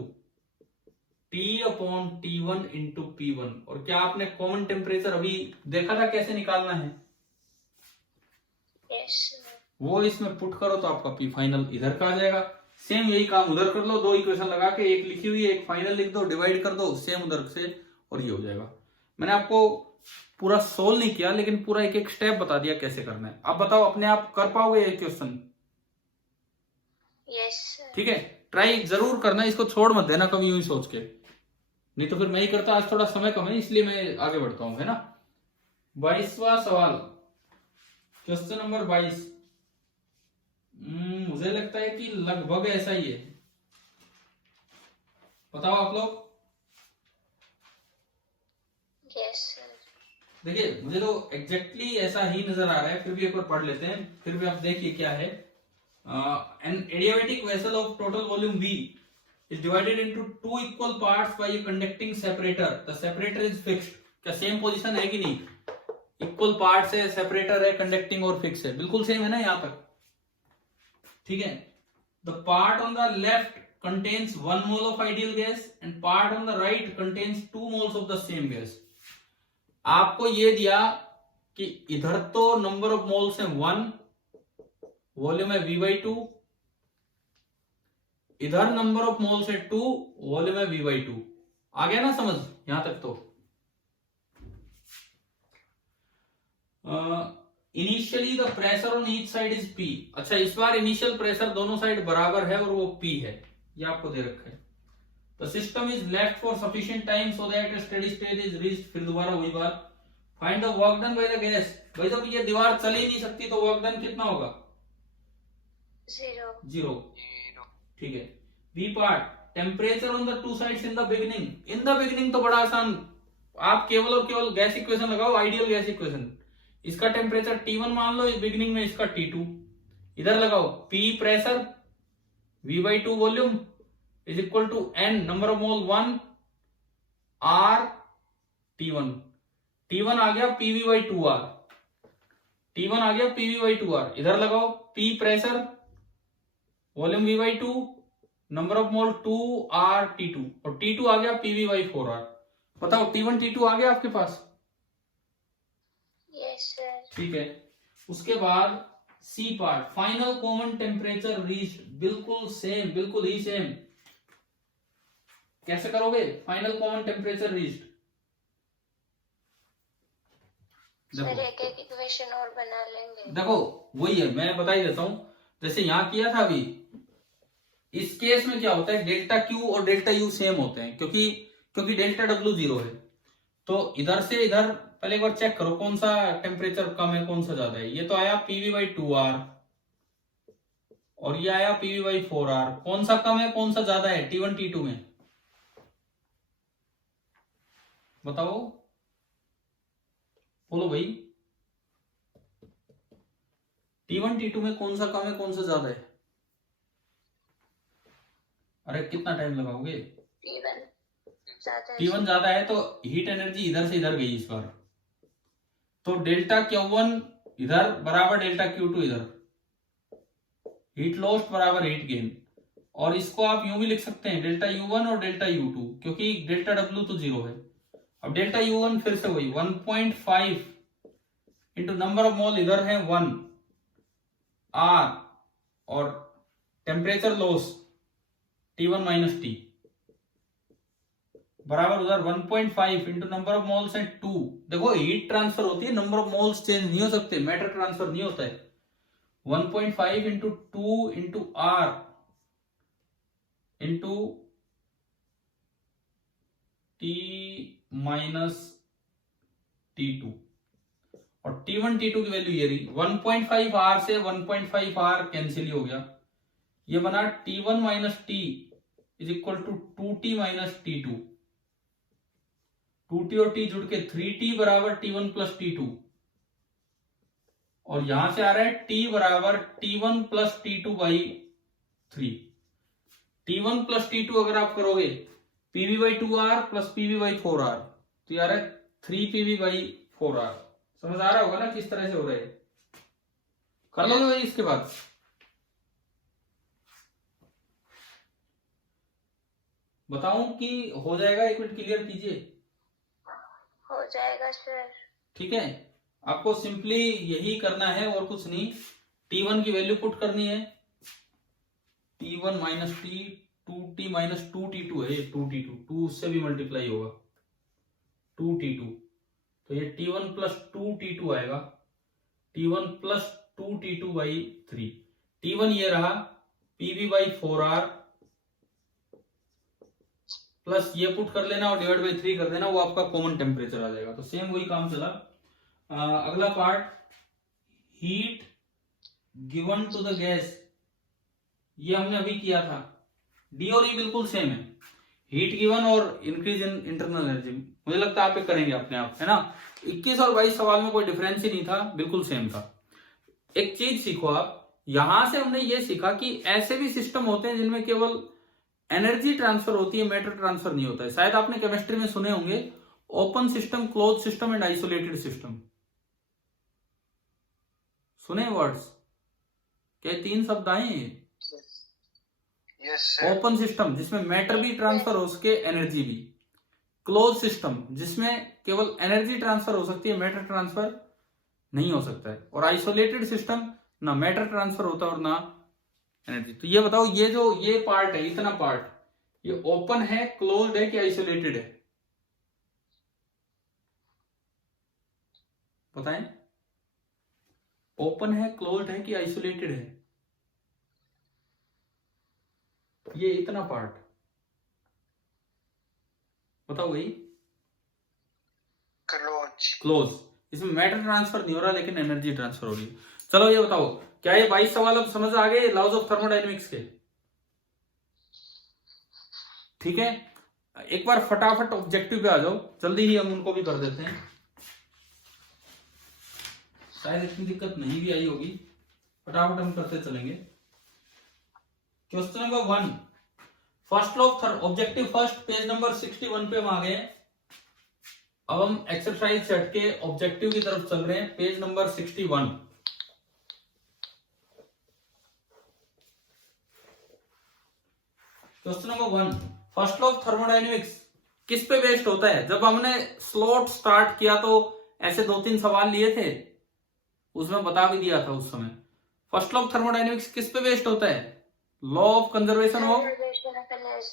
T upon T1 into P1। और क्या आपने कॉमन टेम्परेचर अभी देखा था कैसे निकालना है? Yes sir. वो इसमें पुट करो तो आपका P फाइनल इधर का आ जाएगा। सेम यही काम उधर कर लो, दो इक्वेशन लगा के, एक लिखी हुई है एक फाइनल लिख दो, डिवाइड कर दो, सेम उधर से, और ये हो जाएगा। मैंने आपको पूरा सोल्व नहीं किया, लेकिन पूरा एक एक स्टेप बता दिया कैसे करना है। अब बताओ अपने आप कर पाओगे ये क्वेश्चन? Yes sir. ठीक है, ट्राई जरूर करना, इसको छोड़ मत देना कभी यूं ही सोच के, नहीं तो फिर मैं ही करता। आज थोड़ा समय कम है इसलिए मैं आगे बढ़ता हूं, है ना। 22वां सवाल, क्वेश्चन नंबर 22। मुझे लगता है कि लगभग ऐसा ही है, बताओ आप लोग। Yes sir. देखिए मुझे तो एग्जैक्टली ऐसा ही नजर आ रहा है, फिर भी एक बार पढ़ लेते हैं, फिर भी आप देखिए क्या है। An adiabatic vessel of total volume V is divided into two equal parts by a conducting separator. The separator is fixed. क्या सेम पोजीशन है कि नहीं? इक्वल पार्ट्स है, सेपरेटर है, कंडक्टिंग और फिक्स है, बिल्कुल सेम है ना यहां तक, ठीक है। The part on the left contains 1 mole of ideal gas and part on the right contains 2 moles of the same gas. आपको ये दिया कि इधर तो नंबर ऑफ मोल्स है 1, वॉल्यूम है V/2, इधर नंबर ऑफ मोल्स है 2, वॉल्यूम है V/2। आ गया ना समझ यहां तक? तो initially the pressure on each side is P। अच्छा, इस बार इनिशियल प्रेशर दोनों साइड बराबर है और वो P है, ये आपको दे रखा है। The system is left for sufficient time so that steady state is reached. फिर दोबारा वही बात, find the work done by the gas. भाई जब ये दीवार चल ही नहीं सकती तो वर्क डन कितना होगा? 0. 0। ठीक है। B part, temperature on the two sides in the beginning. In the beginning तो बड़ा आसान, आप केवल और केवल गैस इक्वेशन लगाओ, आइडियल गैस इक्वेशन। इसका टेम्परेचर T1 मान लो, इस बिगिनिंग में इसका T2। इधर लगाओ P pressure, V/2 volume is equal to N number of mole 1 R T1। T1 आ गया PV/2R, T1 आ गया PV/2R। इधर लगाओ P pressure, volume V/2, number of mole 2R T2, और T2 आ गया PV/4R। बताओ T1 T2 आ गया आपके पास? Yes, sir. ठीक है। उसके बाद C part, final common temperature reached. बिल्कुल सेम, बिल्कुल ही सेम। कैसे करोगे final common temperature reached? Sir एक एक इक्वेशन और बना लेंगे। देखो वही है, मैं बता ही देता हूं। जैसे यहां किया था अभी, इस केस में क्या होता है, डेल्टा क्यू और डेल्टा यू सेम होते हैं, क्योंकि डेल्टा डब्ल्यू 0 है। तो इधर से इधर पहले एक बार चेक करो कौन सा टेम्परेचर कम है कौन सा ज्यादा है। ये तो आया PV/2R और ये आया PV/4R। कौन सा कम है कौन सा ज्यादा है T1 T2 में? बताओ, बोलो भाई। T1 T2 में कौन सा कम है कौन सा ज्यादा है? अरे कितना टाइम लगाओगे? T1 ज्यादा है। T1 ज्यादा है तो हीट एनर्जी इधर से इधर गई इस बार। तो डेल्टा Q1 इधर बराबर डेल्टा Q2 इधर, हीट लॉस्ट बराबर हीट गेन। और इसको आप यूं भी लिख सकते हैं, डेल्टा U1 और डेल्टा U2, क्योंकि डेल्टा W तो 0 है। अब डेल्टा U1 फिर से वही 1.5 इंटू नंबर ऑफ मोल इधर है 1 R, और temperature loss T1 minus T बराबर उधर 1.5 इंटू नंबर ऑफ मोल्स है 2। देखो हीट ट्रांसफर होती है, नंबर ऑफ मोल्स चेंज नहीं हो सकते, मैटर ट्रांसफर नहीं होता है। 1.5 into 2 into R into T minus T2, और T1 T2 की वैल्यू ये रही। 1.5 R से 1.5 R कैंसिल ही हो गया, ये बना T1 minus T is equal to 2T minus T2। 2T और T जुड़ के 3T बराबर T1 प्लस T2, और यहां से आ रहा है T बराबर T1 plus T2 by 3। T1 plus T2 अगर आप करोगे PV/2R प्लस PV/4R, तो यार है 3PV/4R। समझ आ रहा होगा ना किस तरह से हो रहा है? कर लोगे भाई इसके बाद? बताऊं कि हो जाएगा? एक मिनट क्लियर कीजिए। हो जाएगा सर। ठीक है, आपको सिंपली यही करना है और कुछ नहीं। T1 की वैल्यू पुट करनी है, T1 minus T, 2T minus 2T2 है, ये 2T2, 2 उससे भी मल्टीप्लाई होगा 2T2, तो ये T1 प्लस 2T2 आएगा, T1 plus 2T2 by 3। T1 ये रहा PV/4R, प्लस ये पुट कर लेना और डिवाइड बाई 3 कर देना, वो आपका कॉमन टेम्परेचर आ जाएगा। तो सेम वही काम चला। अगला part, heat given to the gas, ये हमने अभी किया था। डी और ई बिल्कुल सेम है, हीट गिवन और इंक्रीज इन इंटरनल एनर्जी। मुझे लगता है आप करेंगे अपने आप, है ना? 21 और 22 सवाल में कोई डिफरेंस ही नहीं था, बिल्कुल सेम था। एक चीज सीखो आप, यहां से हमने ये सीखा कि ऐसे भी सिस्टम होते हैं जिनमें केवल एनर्जी ट्रांसफर होती है, मैटर ट्रांसफर नहीं होता है। शायद आपने केमिस्ट्री में सुने होंगे open system, close system and isolated system. सुने वर्ड्स? क्या 3 शब्द आए हैं? ओपन सिस्टम जिसमें मैटर भी ट्रांसफर हो सके, एनर्जी भी। क्लोज सिस्टम जिसमें केवल एनर्जी ट्रांसफर हो सकती है, मैटर ट्रांसफर नहीं हो सकता है। और आइसोलेटेड सिस्टम ना मैटर ट्रांसफर होता है और ना एनर्जी। तो ये बताओ, ये जो ये पार्ट है, इतना पार्ट, ये ओपन है, क्लोज्ड है कि आइसोलेटेड है? बताएं, ओपन है, क्लोज्ड है कि आइसोलेटेड है? ये इतना पार्ट बताओ भाई। क्लोज। क्लोज। इसमें मैटर ट्रांसफर नहीं हो रहा लेकिन एनर्जी ट्रांसफर हो रही है। चलो ये बताओ, क्या ये 22 सवाल अब समझ आ गए लॉज ऑफ थर्मोडायनेमिक्स के? ठीक है, एक बार फटाफट ऑब्जेक्टिव पे आ जाओ, जल्दी ही हम उनको भी कर देते हैं, शायद इतनी दिक्कत नहीं भी आई होगी, फटाफट हम करते चलेंगे। Question number 1, first law of objective first, page number 61 पे हम आ गए। अब हम एक्सरसाइज सेट के ऑब्जेक्टिव की तरफ चल रहे हैं, page number 61। Question number 1, first law of thermodynamics किस पे बेस्ड होता है? जब हमने स्लॉट स्टार्ट किया तो ऐसे 2-3 सवाल लिए थे, उसमें बता भी दिया था उस समय। फर्स्ट लॉ ऑफ थर्मोडायनेमिक्स किस पे बेस्ड होता है? Law of conservation of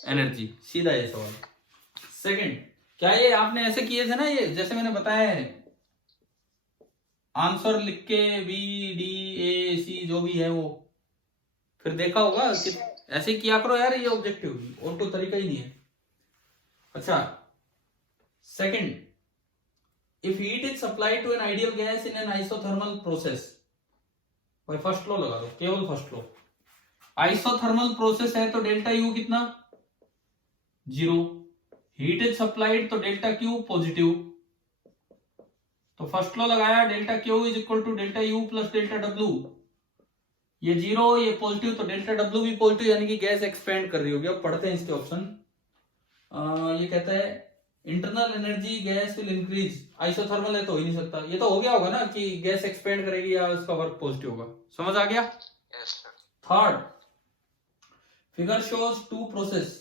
energy, सीधा ये सवाल। सेकंड, क्या ये आपने ऐसे किए थे ना, ये जैसे मैंने बताया है, आंसर लिख के बी डी ए सी जो भी है वो, फिर देखा होगा कि ऐसे ही किया करो यार, ये ऑब्जेक्टिव और कोई तरीका ही नहीं है। अच्छा, second, if heat is supplied to an ideal gas in an isothermal process, भाई फर्स्ट लॉ लगा दो, केवल फर्स्ट लॉ। आइसोथर्मल प्रोसेस है तो डेल्टा यू कितना? 0। हीट इज सप्लाइड तो डेल्टा क्यू पॉजिटिव, तो फर्स्ट लॉ लगाया, delta Q is equal to delta U plus delta W. ये 0, ये पॉजिटिव, तो डेल्टा डब्ल्यू भी पॉजिटिव, यानी कि गैस एक्सपेंड कर रही होगी। अब पढ़ते हैं इसके ऑप्शन। ये कहता है internal energy gas will increase, isothermal है तो हो ही नहीं सकता, ये तो हो गया होगा ना कि गैस एक्सपेंड करेगी या उसका वर्क पॉजिटिव होगा, समझ आ गया? Yes sir. Third, figure shows 2 process.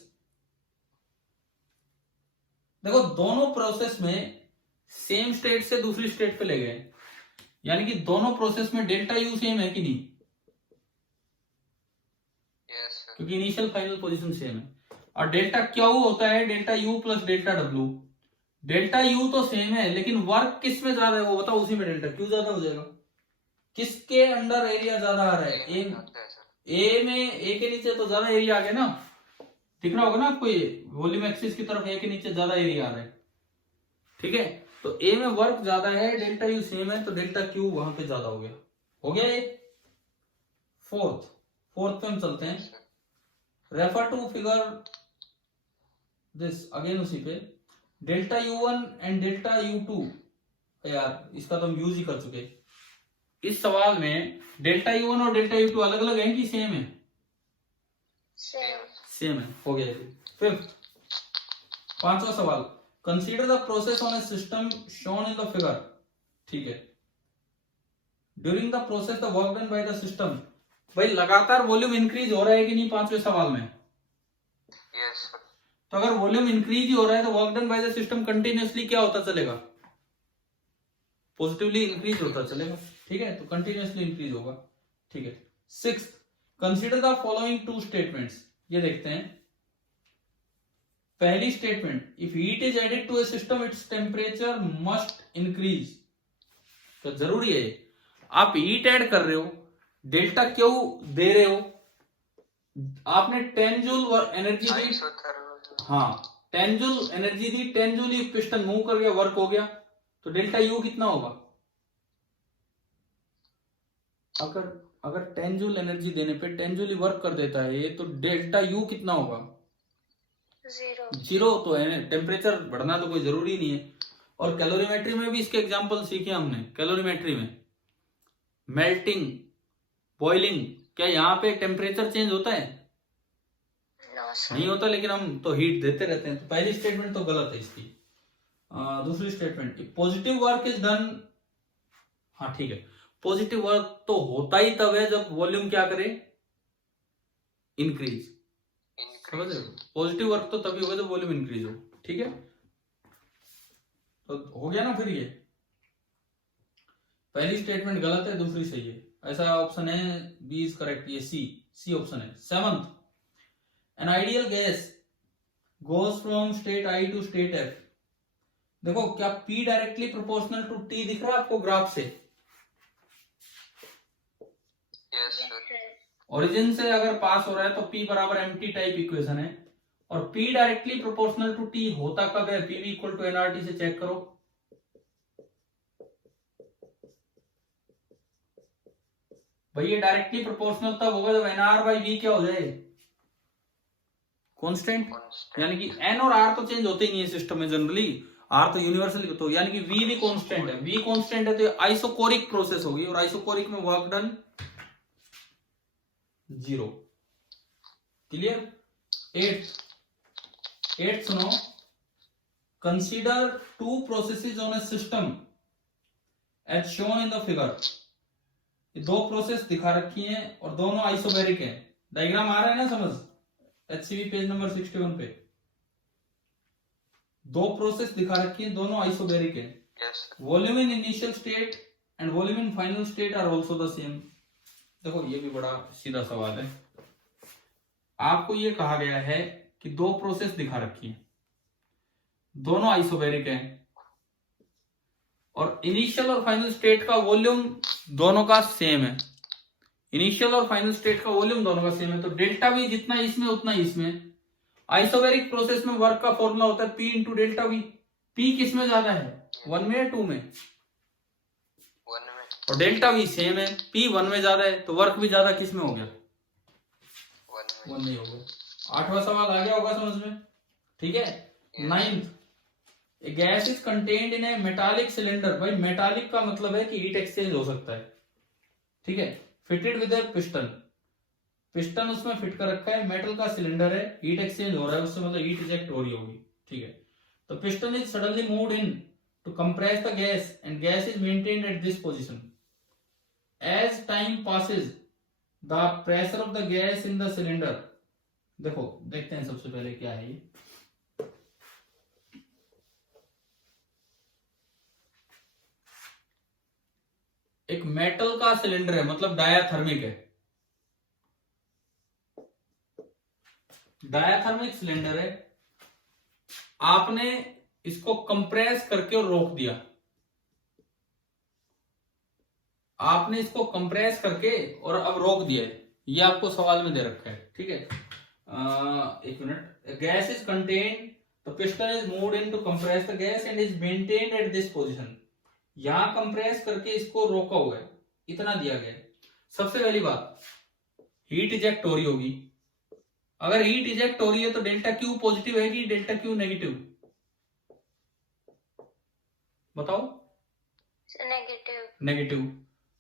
देखो दोनों प्रोसेस में सेम स्टेट से दूसरी स्टेट पे ले गए, यानी कि दोनों प्रोसेस में डेल्टा यू सेम है कि नहीं? Yes sir. क्योंकि इनिशियल फाइनल पोजीशन सेम है। और डेल्टा क्यू होता है delta U plus delta W. Delta U तो सेम है लेकिन वर्क किस में ज्यादा है वो बताओ, उसी में डेल्टा क्यू ज्यादा हो जाएगा। किसके अंडर एरिया ज्यादा आ रहा है? ए में, ए के नीचे तो ज्यादा एरिया आ गया ना, दिख रहा होगा ना आपको, ये वॉल्यूम एक्सिस की तरफ ए के नीचे ज्यादा एरिया आ रहा है, ठीक है? तो ए में वर्क ज्यादा है, डेल्टा यू सेम है, तो डेल्टा क्यू वहां पे ज्यादा हो गया। हो गया ये। फोर्थ पे हम चलते हैं, refer to figure this, again उसी पे, delta U1 and delta U2। यार इसका तो हम यूज ही कर चुके। इस सवाल में डेल्टा U1 और डेल्टा U2 अलग अलग है कि सेम है? सेम है, हो गया। फिफ्थ, 5वां सवाल, consider the process on a system shown in the figure. ठीक है, during the process the work done by the system, भाई लगातार वॉल्यूम इंक्रीज हो रहा है कि नहीं 5वें सवाल में? Yes sir. तो अगर वॉल्यूम इंक्रीज ही हो रहा है तो work done by the system continuously क्या होता चलेगा? पॉजिटिवली इंक्रीज होता चलेगा, ठीक है? तो कंटिन्यूअसली इंक्रीज होगा, ठीक है। Sixth, consider the following 2 statements. ये देखते हैं। पहली statement, if heat is added to a system its temperature must increase. तो जरूरी है, आप हीट ऐड कर रहे हो, डेल्टा क्यू दे रहे हो, आपने 10 जूल एनर्जी दी, हाँ 10 जूल एनर्जी दी, 10 जूल ही पिस्टन मूव कर गया, वर्क हो गया, तो डेल्टा यू कितना होगा? अगर 10 जूल एनर्जी देने पे 10 जूल ही वर्क कर देता है ये, तो डेल्टा यू कितना होगा? 0। तो टेम्परेचर बढ़ना तो कोई जरूरी नहीं है। और कैलोरीमेट्री में भी इसके एग्जांपल सीखे हमने। कैलोरीमेट्री में मेल्टिंग, बॉइलिंग, क्या यहाँ पे टेम्परेचर चेंज होता है? नहीं होता, लेकिन हम तो हीट देते रहते हैं। तो पहली स्टेटमेंट तो गलत है इसकी। दूसरी statement, positive work is done, हाँ ठीक है, पॉजिटिव वर्क तो होता ही तब है जब वॉल्यूम क्या करे? इंक्रीज। समझ रहे हो? पॉजिटिव वर्क तो तभी होगा जब वॉल्यूम इंक्रीज हो, ठीक है? तो हो गया ना फिर ये। पहली स्टेटमेंट गलत है, दूसरी सही है, ऐसा ऑप्शन है, बी इज करेक्ट, ये सी ऑप्शन है। 7th, an ideal gas goes from state I to state F. देखो क्या P directly proportional to T दिख रहा है आपको ग्राफ से? Yes, sir. ओरिजिन से अगर पास हो रहा है तो P बराबर एम्प्टी टाइप इक्वेशन है, और P directly proportional to T होता कब है? PV इक्वल टू nRT से चेक करो। भाई ये डायरेक्टली प्रोपोर्शनल तब होगा जब NR बाई V क्या हो जाए? कांस्टेंट। Constant. यानी कि N और R तो चेंज होते ही नहीं है सिस्टम में जनरली, R तो यूनिवर्सल, तो यानी कि V भी कांस्टेंट है। V कांस्टेंट है तो ये आइसोकोरिक प्रोसेस होगी, और आइसोकोरिक में वर्क डन 0। क्लियर? 8 सुनो, consider two processes on a system as shown in the figure. ये दो प्रोसेस दिखा रखी हैं और दोनों आइसोबैरिक हैं। डायग्राम आ रहा है ना समझ? HCV पेज नंबर 61 पे दो प्रोसेस दिखा रखी हैं, दोनों आइसोबैरिक हैं। Yes, sir. Volume in initial state and volume in final state are also the same. देखो ये भी बड़ा सीधा सवाल है। आपको ये कहा गया है कि दो प्रोसेस दिखा रखी है, दोनों आइसोबैरिक हैं, और इनिशियल और फाइनल स्टेट का वॉल्यूम दोनों का सेम है। इनिशियल और फाइनल स्टेट का वॉल्यूम दोनों का सेम है, तो डेल्टा वी जितना इसमें उतना ही इसमें। आइसोबैरिक प्रोसेस में वर्क का फॉर्मूला होता है P into delta we. P किस में ज्यादा है, 1 में या 2 में? 1 में। और डेल्टा वी सेम है, P 1 में ज्यादा है, तो वर्क भी ज्यादा किस में हो गया? 1 में। 1 में हो गया। 8वां सवाल आ गया होगा समझ में? ठीक है। 9th, A gas is contained in A metallic cylinder. भाई मेटालिक का मतलब है कि हीट एक्सचेंज हो सकता है, ठीक है। Fitted with A piston, piston उसमें फिट कर रखा है, मेटल का सिलेंडर है, हीट एक्सचेंज हो रहा है उससे, मतलब हीट इजेक्ट हो रही होगी, ठीक है। तो piston is suddenly moved in to compress the gas and gas is maintained at this position. As time passes the pressure of the gas in the cylinder. देखो देखते हैं सबसे पहले क्या है ये। एक मेटल का सिलेंडर है, मतलब डायाथर्मिक है, डायाथर्मिक सिलेंडर है। आपने इसको कंप्रेस करके और रोक दिया, आपने इसको कंप्रेस करके और अब रोक दिया है, ये आपको सवाल में दे रखा है, ठीक है। एक मिनट। गैस इज कंटेन्ड, तो piston is moved in to compress the gas and is maintained at this position. यहां कंप्रेस करके इसको रोका हुआ है, इतना दिया गया है। सबसे पहली बात, हीट इजेक्ट हो रही होगी। अगर हीट इजेक्ट हो रही है तो डेल्टा क्यू पॉजिटिव है कि डेल्टा क्यू नेगेटिव? बताओ। नेगेटिव। नेगेटिव।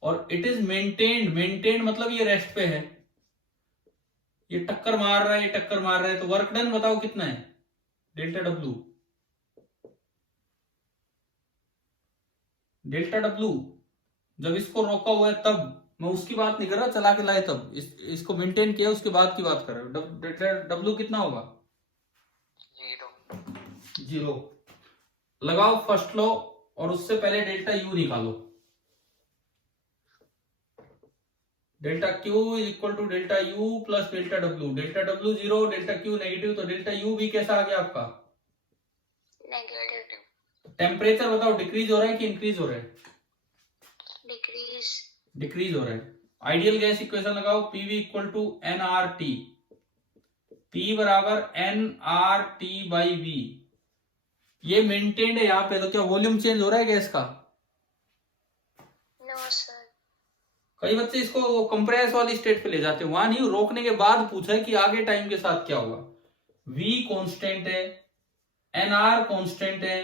और इट इज मेंटेन्ड, मेंटेन्ड मतलब ये रेस्ट पे है, ये टक्कर मार रहा है, ये टक्कर मार रहा है, तो वर्क डन बताओ कितना है? Delta W. डेल्टा डब्ल्यू जब इसको रोका हुआ है तब, मैं उसकी बात नहीं कर रहा, चला के लाए तब, इसको मेंटेन किया उसके बाद की बात कर रहा हूं। डेल्टा डब्ल्यू कितना होगा? 0। लगाओ फर्स्ट लॉ और उससे पहले डेल्टा यू निकालो। Delta Q is equal to delta U plus delta W. Delta W 0, delta Q negative, तो डेल्टा यू भी कैसा आ गया आपका? नेगेटिव। टेम्परेचर बताओ डिक्रीज हो रहा है कि इंक्रीज हो रहा है? डिक्रीज। डिक्रीज हो रहा है। आइडियल गैस इक्वेशन लगाओ, PV equal to nRT। P बराबर nRT बाई V। ये मेंटेन्ड है यहाँ पे, तो क्या वॉल्यूम चेंज हो रहा है गैस का? No sir. कई बच्चे इसको कंप्रेस वाली स्टेट पे ले जाते हैं, वहां नहीं, रोकने के बाद पूछा है कि आगे टाइम के साथ क्या होगा। V कांस्टेंट है, NR कांस्टेंट है,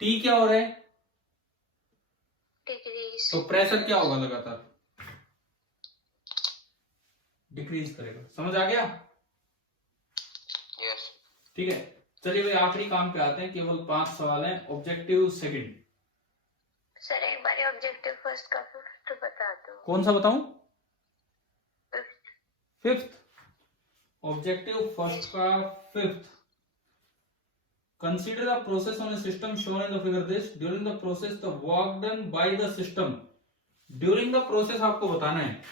T क्या हो रहा है? डिक्रीज। तो प्रेशर क्या होगा? लगातार डिक्रीज करेगा। समझ आ गया? Yes. ठीक है। चलिए भाई आखिरी काम पे आते हैं, केवल 5 सवाल हैं। Objective second. सर एक बार ऑब्जेक्टिव फर्स्ट का तो बता दो। कौन सा बताऊं? 5th। ऑब्जेक्टिव फर्स्ट का 5th। Consider a process on a system shown in the figure this. During the process, the work done by the system during the process आपको बताना है।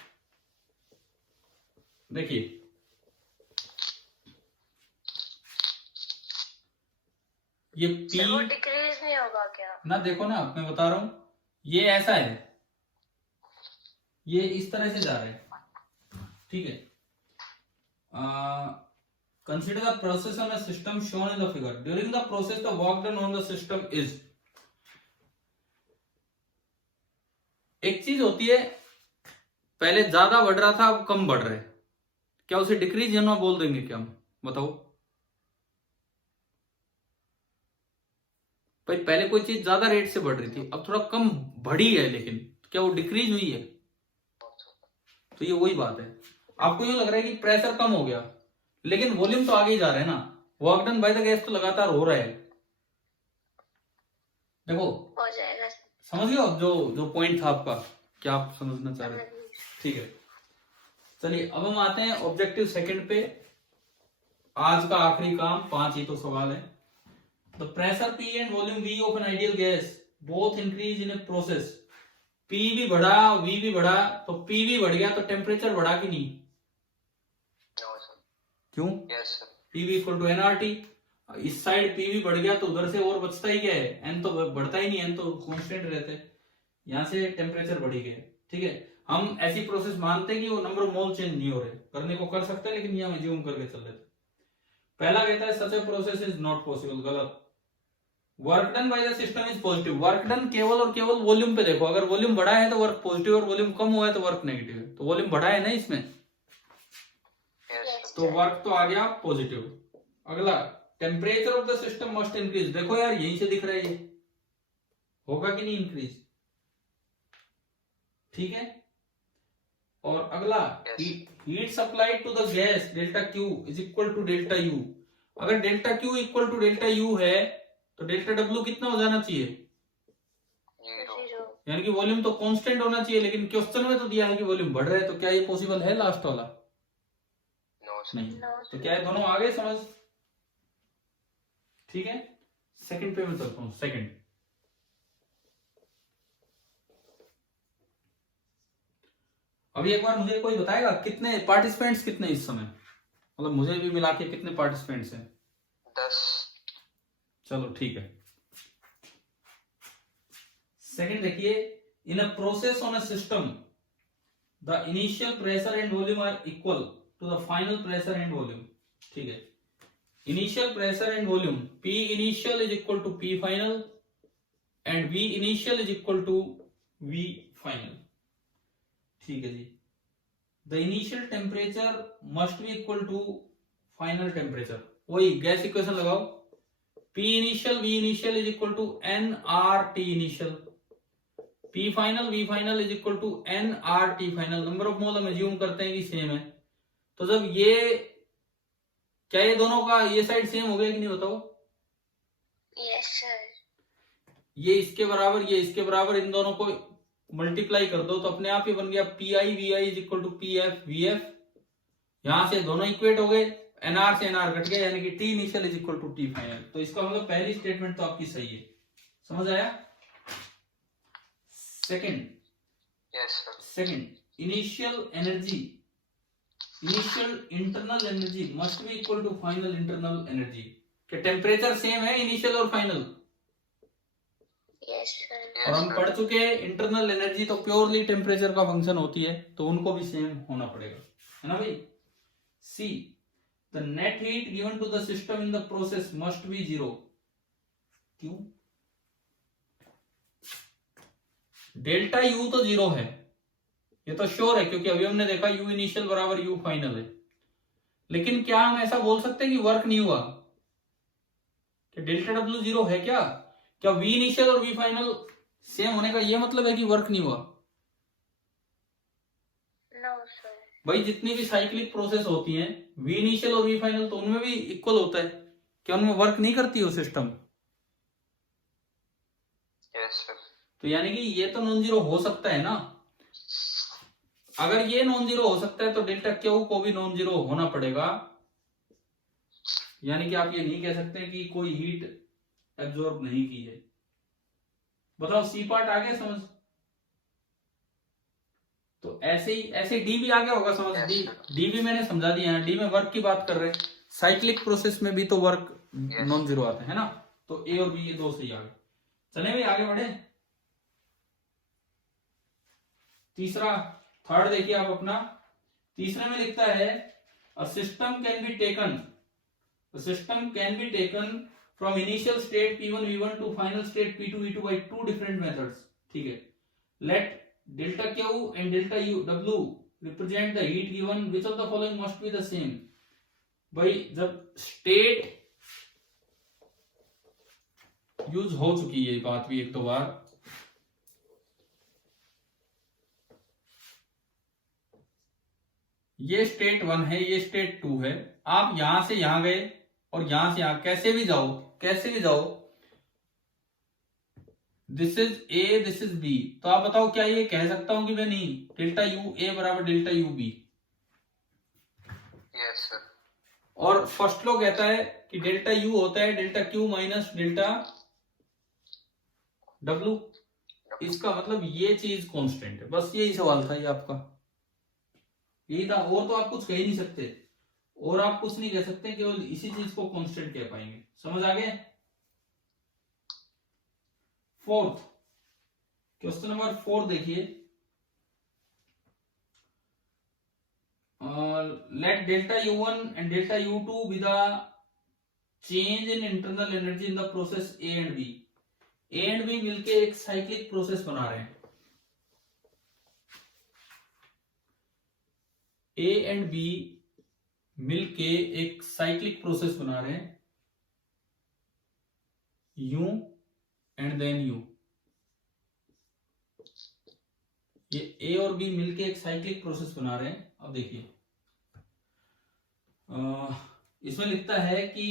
देखिए ये P सर वो डिक्रीज नहीं होगा क्या? ना, देखो ना मैं बता रहा हूं, ये ऐसा है, ये इस तरह से जा रहा है, ठीक है। Consider the process on a system shown in the figure. During the process the work done on the system is. एक चीज होती है, पहले ज्यादा बढ़ रहा था अब कम बढ़ रहा है, क्या उसे डिक्रीज होना बोल देंगे क्या हम? बताओ भाई, पहले कोई चीज ज्यादा रेट से बढ़ रही थी, अब थोड़ा कम बढ़ी है, लेकिन क्या वो डिक्रीज हुई है? तो ये वही बात है। आपको यूं लग रहा है कि प्रेशर कम हो गया, लेकिन वॉल्यूम तो आगे ही जा रहा है ना। Work done by the gas तो लगातार हो रहा है। देखो हो जाएगा। समझ गए आप जो पॉइंट था आपका, क्या आप समझना चाह रहे थे? ठीक है, चलिए अब हम आते हैं ऑब्जेक्टिव सेकंड पे। आज का आखिरी काम, 5 ही तो सवाल है। The pressure P and volume V of an ideal gas both increase in a process. P भी बढ़ा, V भी बढ़ा, तो P भी बढ़ गया तो टेम्परेचर बढ़ा कि नहीं? No sir. क्यों? Yes sir. PV equal to NRT। इस साइड PV बढ़ गया तो उधर से और बचता ही क्या है? N तो बढ़ता ही नहीं, N तो कांस्टेंट रहते हैं। यहां से टेम्परेचर बढ़ी गया, ठीक है। हम ऐसी प्रोसेस मानते हैं कि वो नंबर ऑफ मोल चेंज नहीं हो रहे, करने को कर सकते हैं, लेकिन ये हम एज्यूम करके चल रहे थे। पहला कहता है such a process is not possible, गलत। Work done by the system is positive. Work done केवल और केवल वॉल्यूम पे देखो, अगर वॉल्यूम बढ़ा है तो वर्क पॉजिटिव, और वॉल्यूम कम हुआ है तो वर्क नेगेटिव है। तो वॉल्यूम बढ़ा है ना इसमें, यस तो वर्क तो आ गया पॉजिटिव। अगला, temperature of the system must increase. देखो यार यहीं से दिख रहा है, ये होगा कि नहीं इंक्रीज, ठीक है। और अगला, heat supplied to the gas delta Q is equal to delta U। अगर delta Q equal to delta U है तो डेल्टा W कितना हो जाना चाहिए? जीरो। यानी कि वॉल्यूम तो कांस्टेंट होना चाहिए, लेकिन क्वेश्चन में तो दिया है कि वॉल्यूम बढ़ रहा है, तो क्या ये पॉसिबल है लास्ट वाला? No sir. नहीं। तो क्या है, दोनों आगे समझ, ठीक है। सेकंड पे मैं चलता हूं। सेकंड, अभी एक बार मुझे कोई बताएगा कितने पार्टिसिपेंट्स कितने इस समय, मतलब मुझे भी मिला के कितने पार्टिसिपेंट्स हैं? 10। चलो ठीक है। सेकंड देखिए, in a process on a system the initial pressure and volume are equal to the final pressure and volume, ठीक है। Initial pressure and volume, P initial is equal to P final and V initial is equal to V final, ठीक है जी। The initial temperature must be equal to final temperature, वही gas equation लगाओ। P initial V initial is equal to nRT initial, P final V final is equal to nRT final. Number of mole हम assume करते हैं कि same है, तो जब ये, क्या ये दोनों का ये साइड सेम हो गया कि नहीं, बताओ? Yes sir. ये इसके बराबर, ये इसके बराबर, इन दोनों को मल्टीप्लाई कर दो तो अपने आप ही बन गया PI VI is equal to PF VF। यहां से दोनों इक्वेट हो गए, NR से NR घट गया, यानी कि T initial is equal to T final. तो इसका मतलब पहली स्टेटमेंट तो आपकी सही है, समझ आया? Second, yes sir. Second, initial energy, initial internal energy must be equal to final internal energy. क्या टेम्परेचर सेम है इनिशियल और फाइनल? Yes sir. और हम पढ़ चुके हैं इंटरनल एनर्जी तो प्योरली टेम्परेचर का फंक्शन होती है, तो उनको भी सेम होना पड़ेगा, है ना भाई। C, the net heat given to the system in the process must be zero. क्यों? डेल्टा U तो जीरो है, ये तो श्योर है, क्योंकि अभी हमने देखा U इनिशियल बराबर U फाइनल है। लेकिन क्या हम ऐसा बोल सकते हैं कि वर्क नहीं हुआ? क्या डेल्टा W जीरो है क्या? क्या V इनिशियल और V फाइनल सेम होने का ये मतलब है कि वर्क नहीं हुआ? No sir. भाई जितनी भी साइक्लिक प्रोसेस होती हैं, V इनिशियल और V फाइनल तो उनमें भी इक्वल होता है, क्या उनमें वर्क नहीं करती हो सिस्टम? Yes sir. तो यानी कि ये तो नॉन जीरो हो सकता है ना। अगर ये नॉन जीरो हो सकता है तो डेल्टा Q को भी नॉन जीरो होना पड़ेगा, यानी कि आप ये नहीं कह सकते कि कोई हीट एब्जॉर्ब नहीं की है। बताओ, सी पार्ट आ गया समझ? तो ऐसे डी भी आ गया होगा समझ। Yes, D sir. डी भी मैंने समझा दिया है। डी में वर्क की बात कर रहे हैं, साइक्लिक प्रोसेस में भी तो वर्क Yes. नॉन जीरो आता है ना। तो ए और बी ये दो सही आ गए। चले भाई आगे बढ़े। तीसरा, थर्ड देखिए आप अपना। तीसरे में लिखता है a system can be taken from initial state P1 V1 to final state P2 V2 by two different methods. ठीक है। Let delta Q and delta W represent the heat given, which of the following must be the same. भाई जब state use हो चुकी है बात भी एक दो बार, ये स्टेट 1 है, ये स्टेट 2 है। आप यहां से यहां गए और यहां से यहां कैसे भी जाओ, this is A, this is B, तो आप बताओ क्या ये कह सकता हूं कि मैं नहीं, डेल्टा यू ए बराबर delta U B. Yes, sir. और फर्स्ट लॉ कहता है कि डेल्टा यू होता है delta Q minus delta W. इसका मतलब ये चीज कांस्टेंट है। बस यही सवाल था ये आपका, यही था। और तो आप कुछ कह ही नहीं सकते, और आप कुछ नहीं कह सकते, केवल इसी चीज को कांस्टेंट कह पाएंगे। समझ आ गए। फोर्थ क्वेश्चन नंबर 4 देखिए। Let delta U1 and delta U2 be the change in internal energy in the process A and B. A and B मिलके एक साइक्लिक प्रोसेस बना रहे हैं। ए एंड बी मिलके एक साइक्लिक प्रोसेस बना रहे हैं, यू एंड देन यू। ये ए और बी मिलके एक साइक्लिक प्रोसेस बना रहे हैं। अब देखिए इसमें लिखता है कि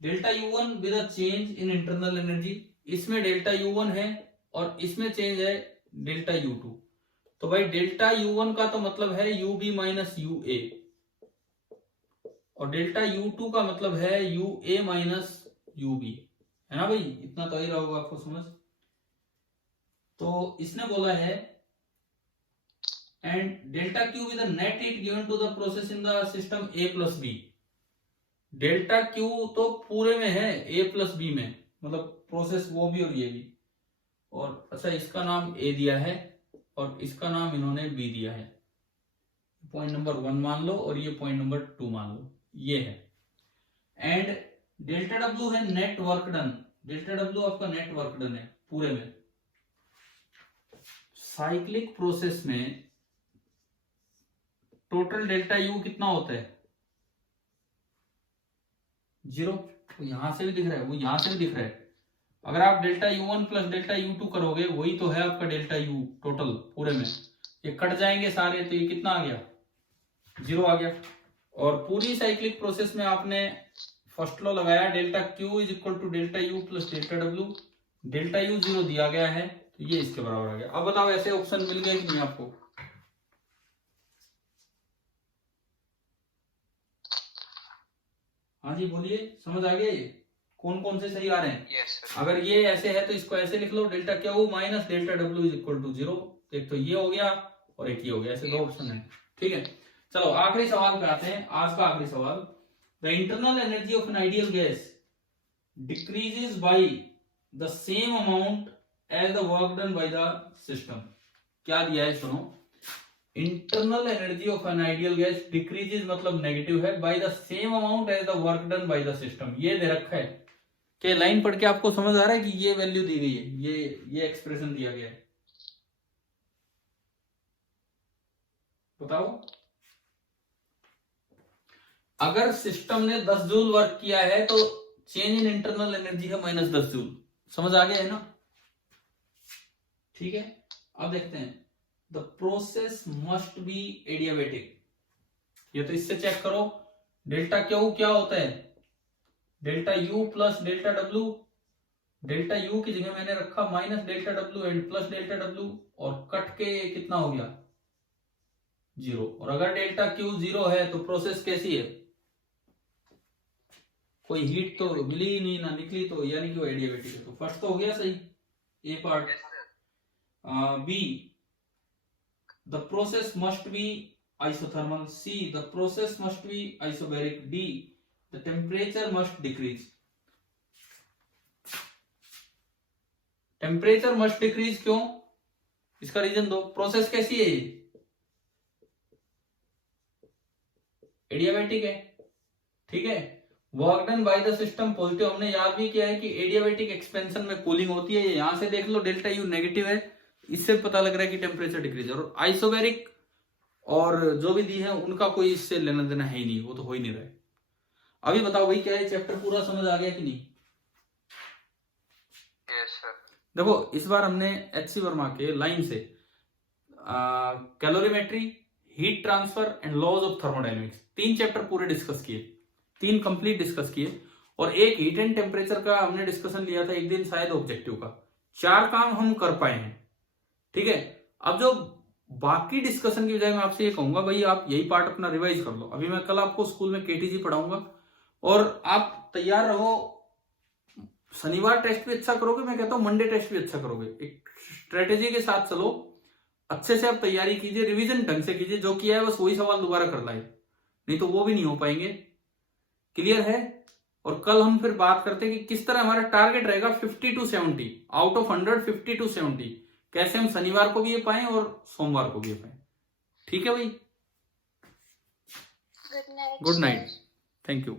delta U1 with a change in internal energy. इसमें डेल्टा U1 है और इसमें चेंज है डेल्टा U2। तो भाई डेल्टा U1 का तो मतलब है UB माइनस UA, और डेल्टा U2 का मतलब है UA माइनस UB, है ना भाई। इतना तो ही रहा होगा आपको समझ। तो इसने बोला है and delta Q with the net heat given to the process in the system A plus B. Delta Q तो पूरे में है A प्लस बी में, मतलब प्रोसेस वो भी और ये भी। और अच्छा इसका नाम A दिया है और इसका नाम इन्होंने B दिया है। पॉइंट नंबर 1 मान लो और ये पॉइंट नंबर 2 मान लो, ये है। एंड डेल्टा W है net work done. Delta W आपका नेट वर्क डन है पूरे में। साइक्लिक प्रोसेस में टोटल डेल्टा U कितना होता है? 0। तो यहां से भी दिख रहा है, वो यहां से भी दिख रहा है। अगर आप delta U1 plus delta U2 करोगे, वही तो है आपका डेल्टा U टोटल पूरे में। ये कट जाएंगे सारे, तो ये कितना आ गया? 0 आ गया। और पूरी साइक्लिक प्रोसेस में आपने फर्स्ट लॉ लगाया, delta Q is equal to delta U plus delta W। Delta U 0 दिया गया है, तो ये इसके बराबर आ गया। अब बताओ ऐसे ऑप्शन मिल गए कि नहीं आपको? हाँ जी बोलिए, समझ आ गए कौन कौन से सही आ रहे हैं? Yes, sir. अगर ये ऐसे है तो इसको ऐसे लिख लो, delta Q minus delta W is equal to 0। एक तो ये हो गया और एक ये हो गया, ऐसे दो ऑप्शन है। ठीक है, चलो आखिरी सवाल पे आते हैं। आज का आखिरी सवाल, the internal energy of an ideal gas decreases by the same amount as the work done by the system. क्या दिया है सुनो, internal energy of an ideal gas decreases मतलब नेगेटिव है, by the same amount as the work done by the system. ये दे रखा है कि लाइन पढ़ के आपको समझ आ रहा है कि ये वैल्यू दी गई है, ये एक्सप्रेशन दिया गया है। बताओ, अगर सिस्टम ने 10 जूल वर्क किया है तो चेंज इन इंटरनल एनर्जी है माइनस 10 जूल। समझ आ गया है ना? ठीक है, अब देखते हैं। The process must B adiabatic. ये तो इससे चेक करो, डेल्टा क्यू क्या होता है? Delta U plus delta W। Delta U की जगह मैंने रखा minus delta W and plus delta W, और कट के कितना हो गया? 0। और अगर डेल्टा Q 0 है तो प्रोसेस कैसी है? कोई हीट तो मिली ही नहीं, ना निकली, तो यानी कि वो एडियाबेटिक है। तो फर्स्ट तो हो गया सही, A part. Yes, sir. B, the process must be isothermal. C, the process must be isobaric. D, the temperature must decrease. Temperature must decrease क्यों? इसका रीजन दो. प्रोसेस कैसी है? ये एडियाबैटिक है, ठीक है. Work done by the system positive. हमने याद भी किया है कि एडियाबैटिक एक्सपेंशन में कूलिंग होती है. यहां से देख लो डेल्टा यू नेगेटिव है, इससे पता लग रहा है कि टेम्परेचर डिक्रीज. और आइसोबैरिक और जो भी दी है उनका कोई इससे लेना देना है ही नहीं, वो तो हो ही नहीं रहा है. अभी बताओ भाई, क्या है चैप्टर पूरा समझ आ गया कि नहीं? Yes, sir. देखो इस बार हमने एच.सी. वर्मा के लाइन से calorimetry, heat transfer and laws of thermodynamics 3 chapter पूरे डिस्कस किए, 3 कंप्लीट डिस्कस किए. और एक हीट एंड टेम्परेचर का हमने डिस्कशन लिया था एक दिन शायद ऑब्जेक्टिव का. 4 काम हम कर पाए हैं, ठीक है. अब जो बाकी डिस्कशन की बजाय मैं आपसे ये कहूंगा भाई आप यही पार्ट अपना रिवाइज कर लो. अभी मैं कल आपको स्कूल में केटीजी पढ़ाऊंगा और आप तैयार रहो. शनिवार टेस्ट भी अच्छा करोगे, मैं कहता हूं मंडे टेस्ट भी अच्छा करोगे. एक स्ट्रेटेजी के साथ चलो, अच्छे से आप तैयारी कीजिए, रिवीजन ढंग से कीजिए. जो किया है बस वही सवाल दोबारा कर लाए, नहीं तो वो भी नहीं हो पाएंगे. क्लियर है? और कल हम फिर बात करते हैं कि किस तरह हमारा टारगेट रहेगा 50 to 70 आउट ऑफ 100, 50 to 70 कैसे हम शनिवार को भी ये पाएं और सोमवार को भी ये पाएं. ठीक है भाई? Good night. Good night. Thank you.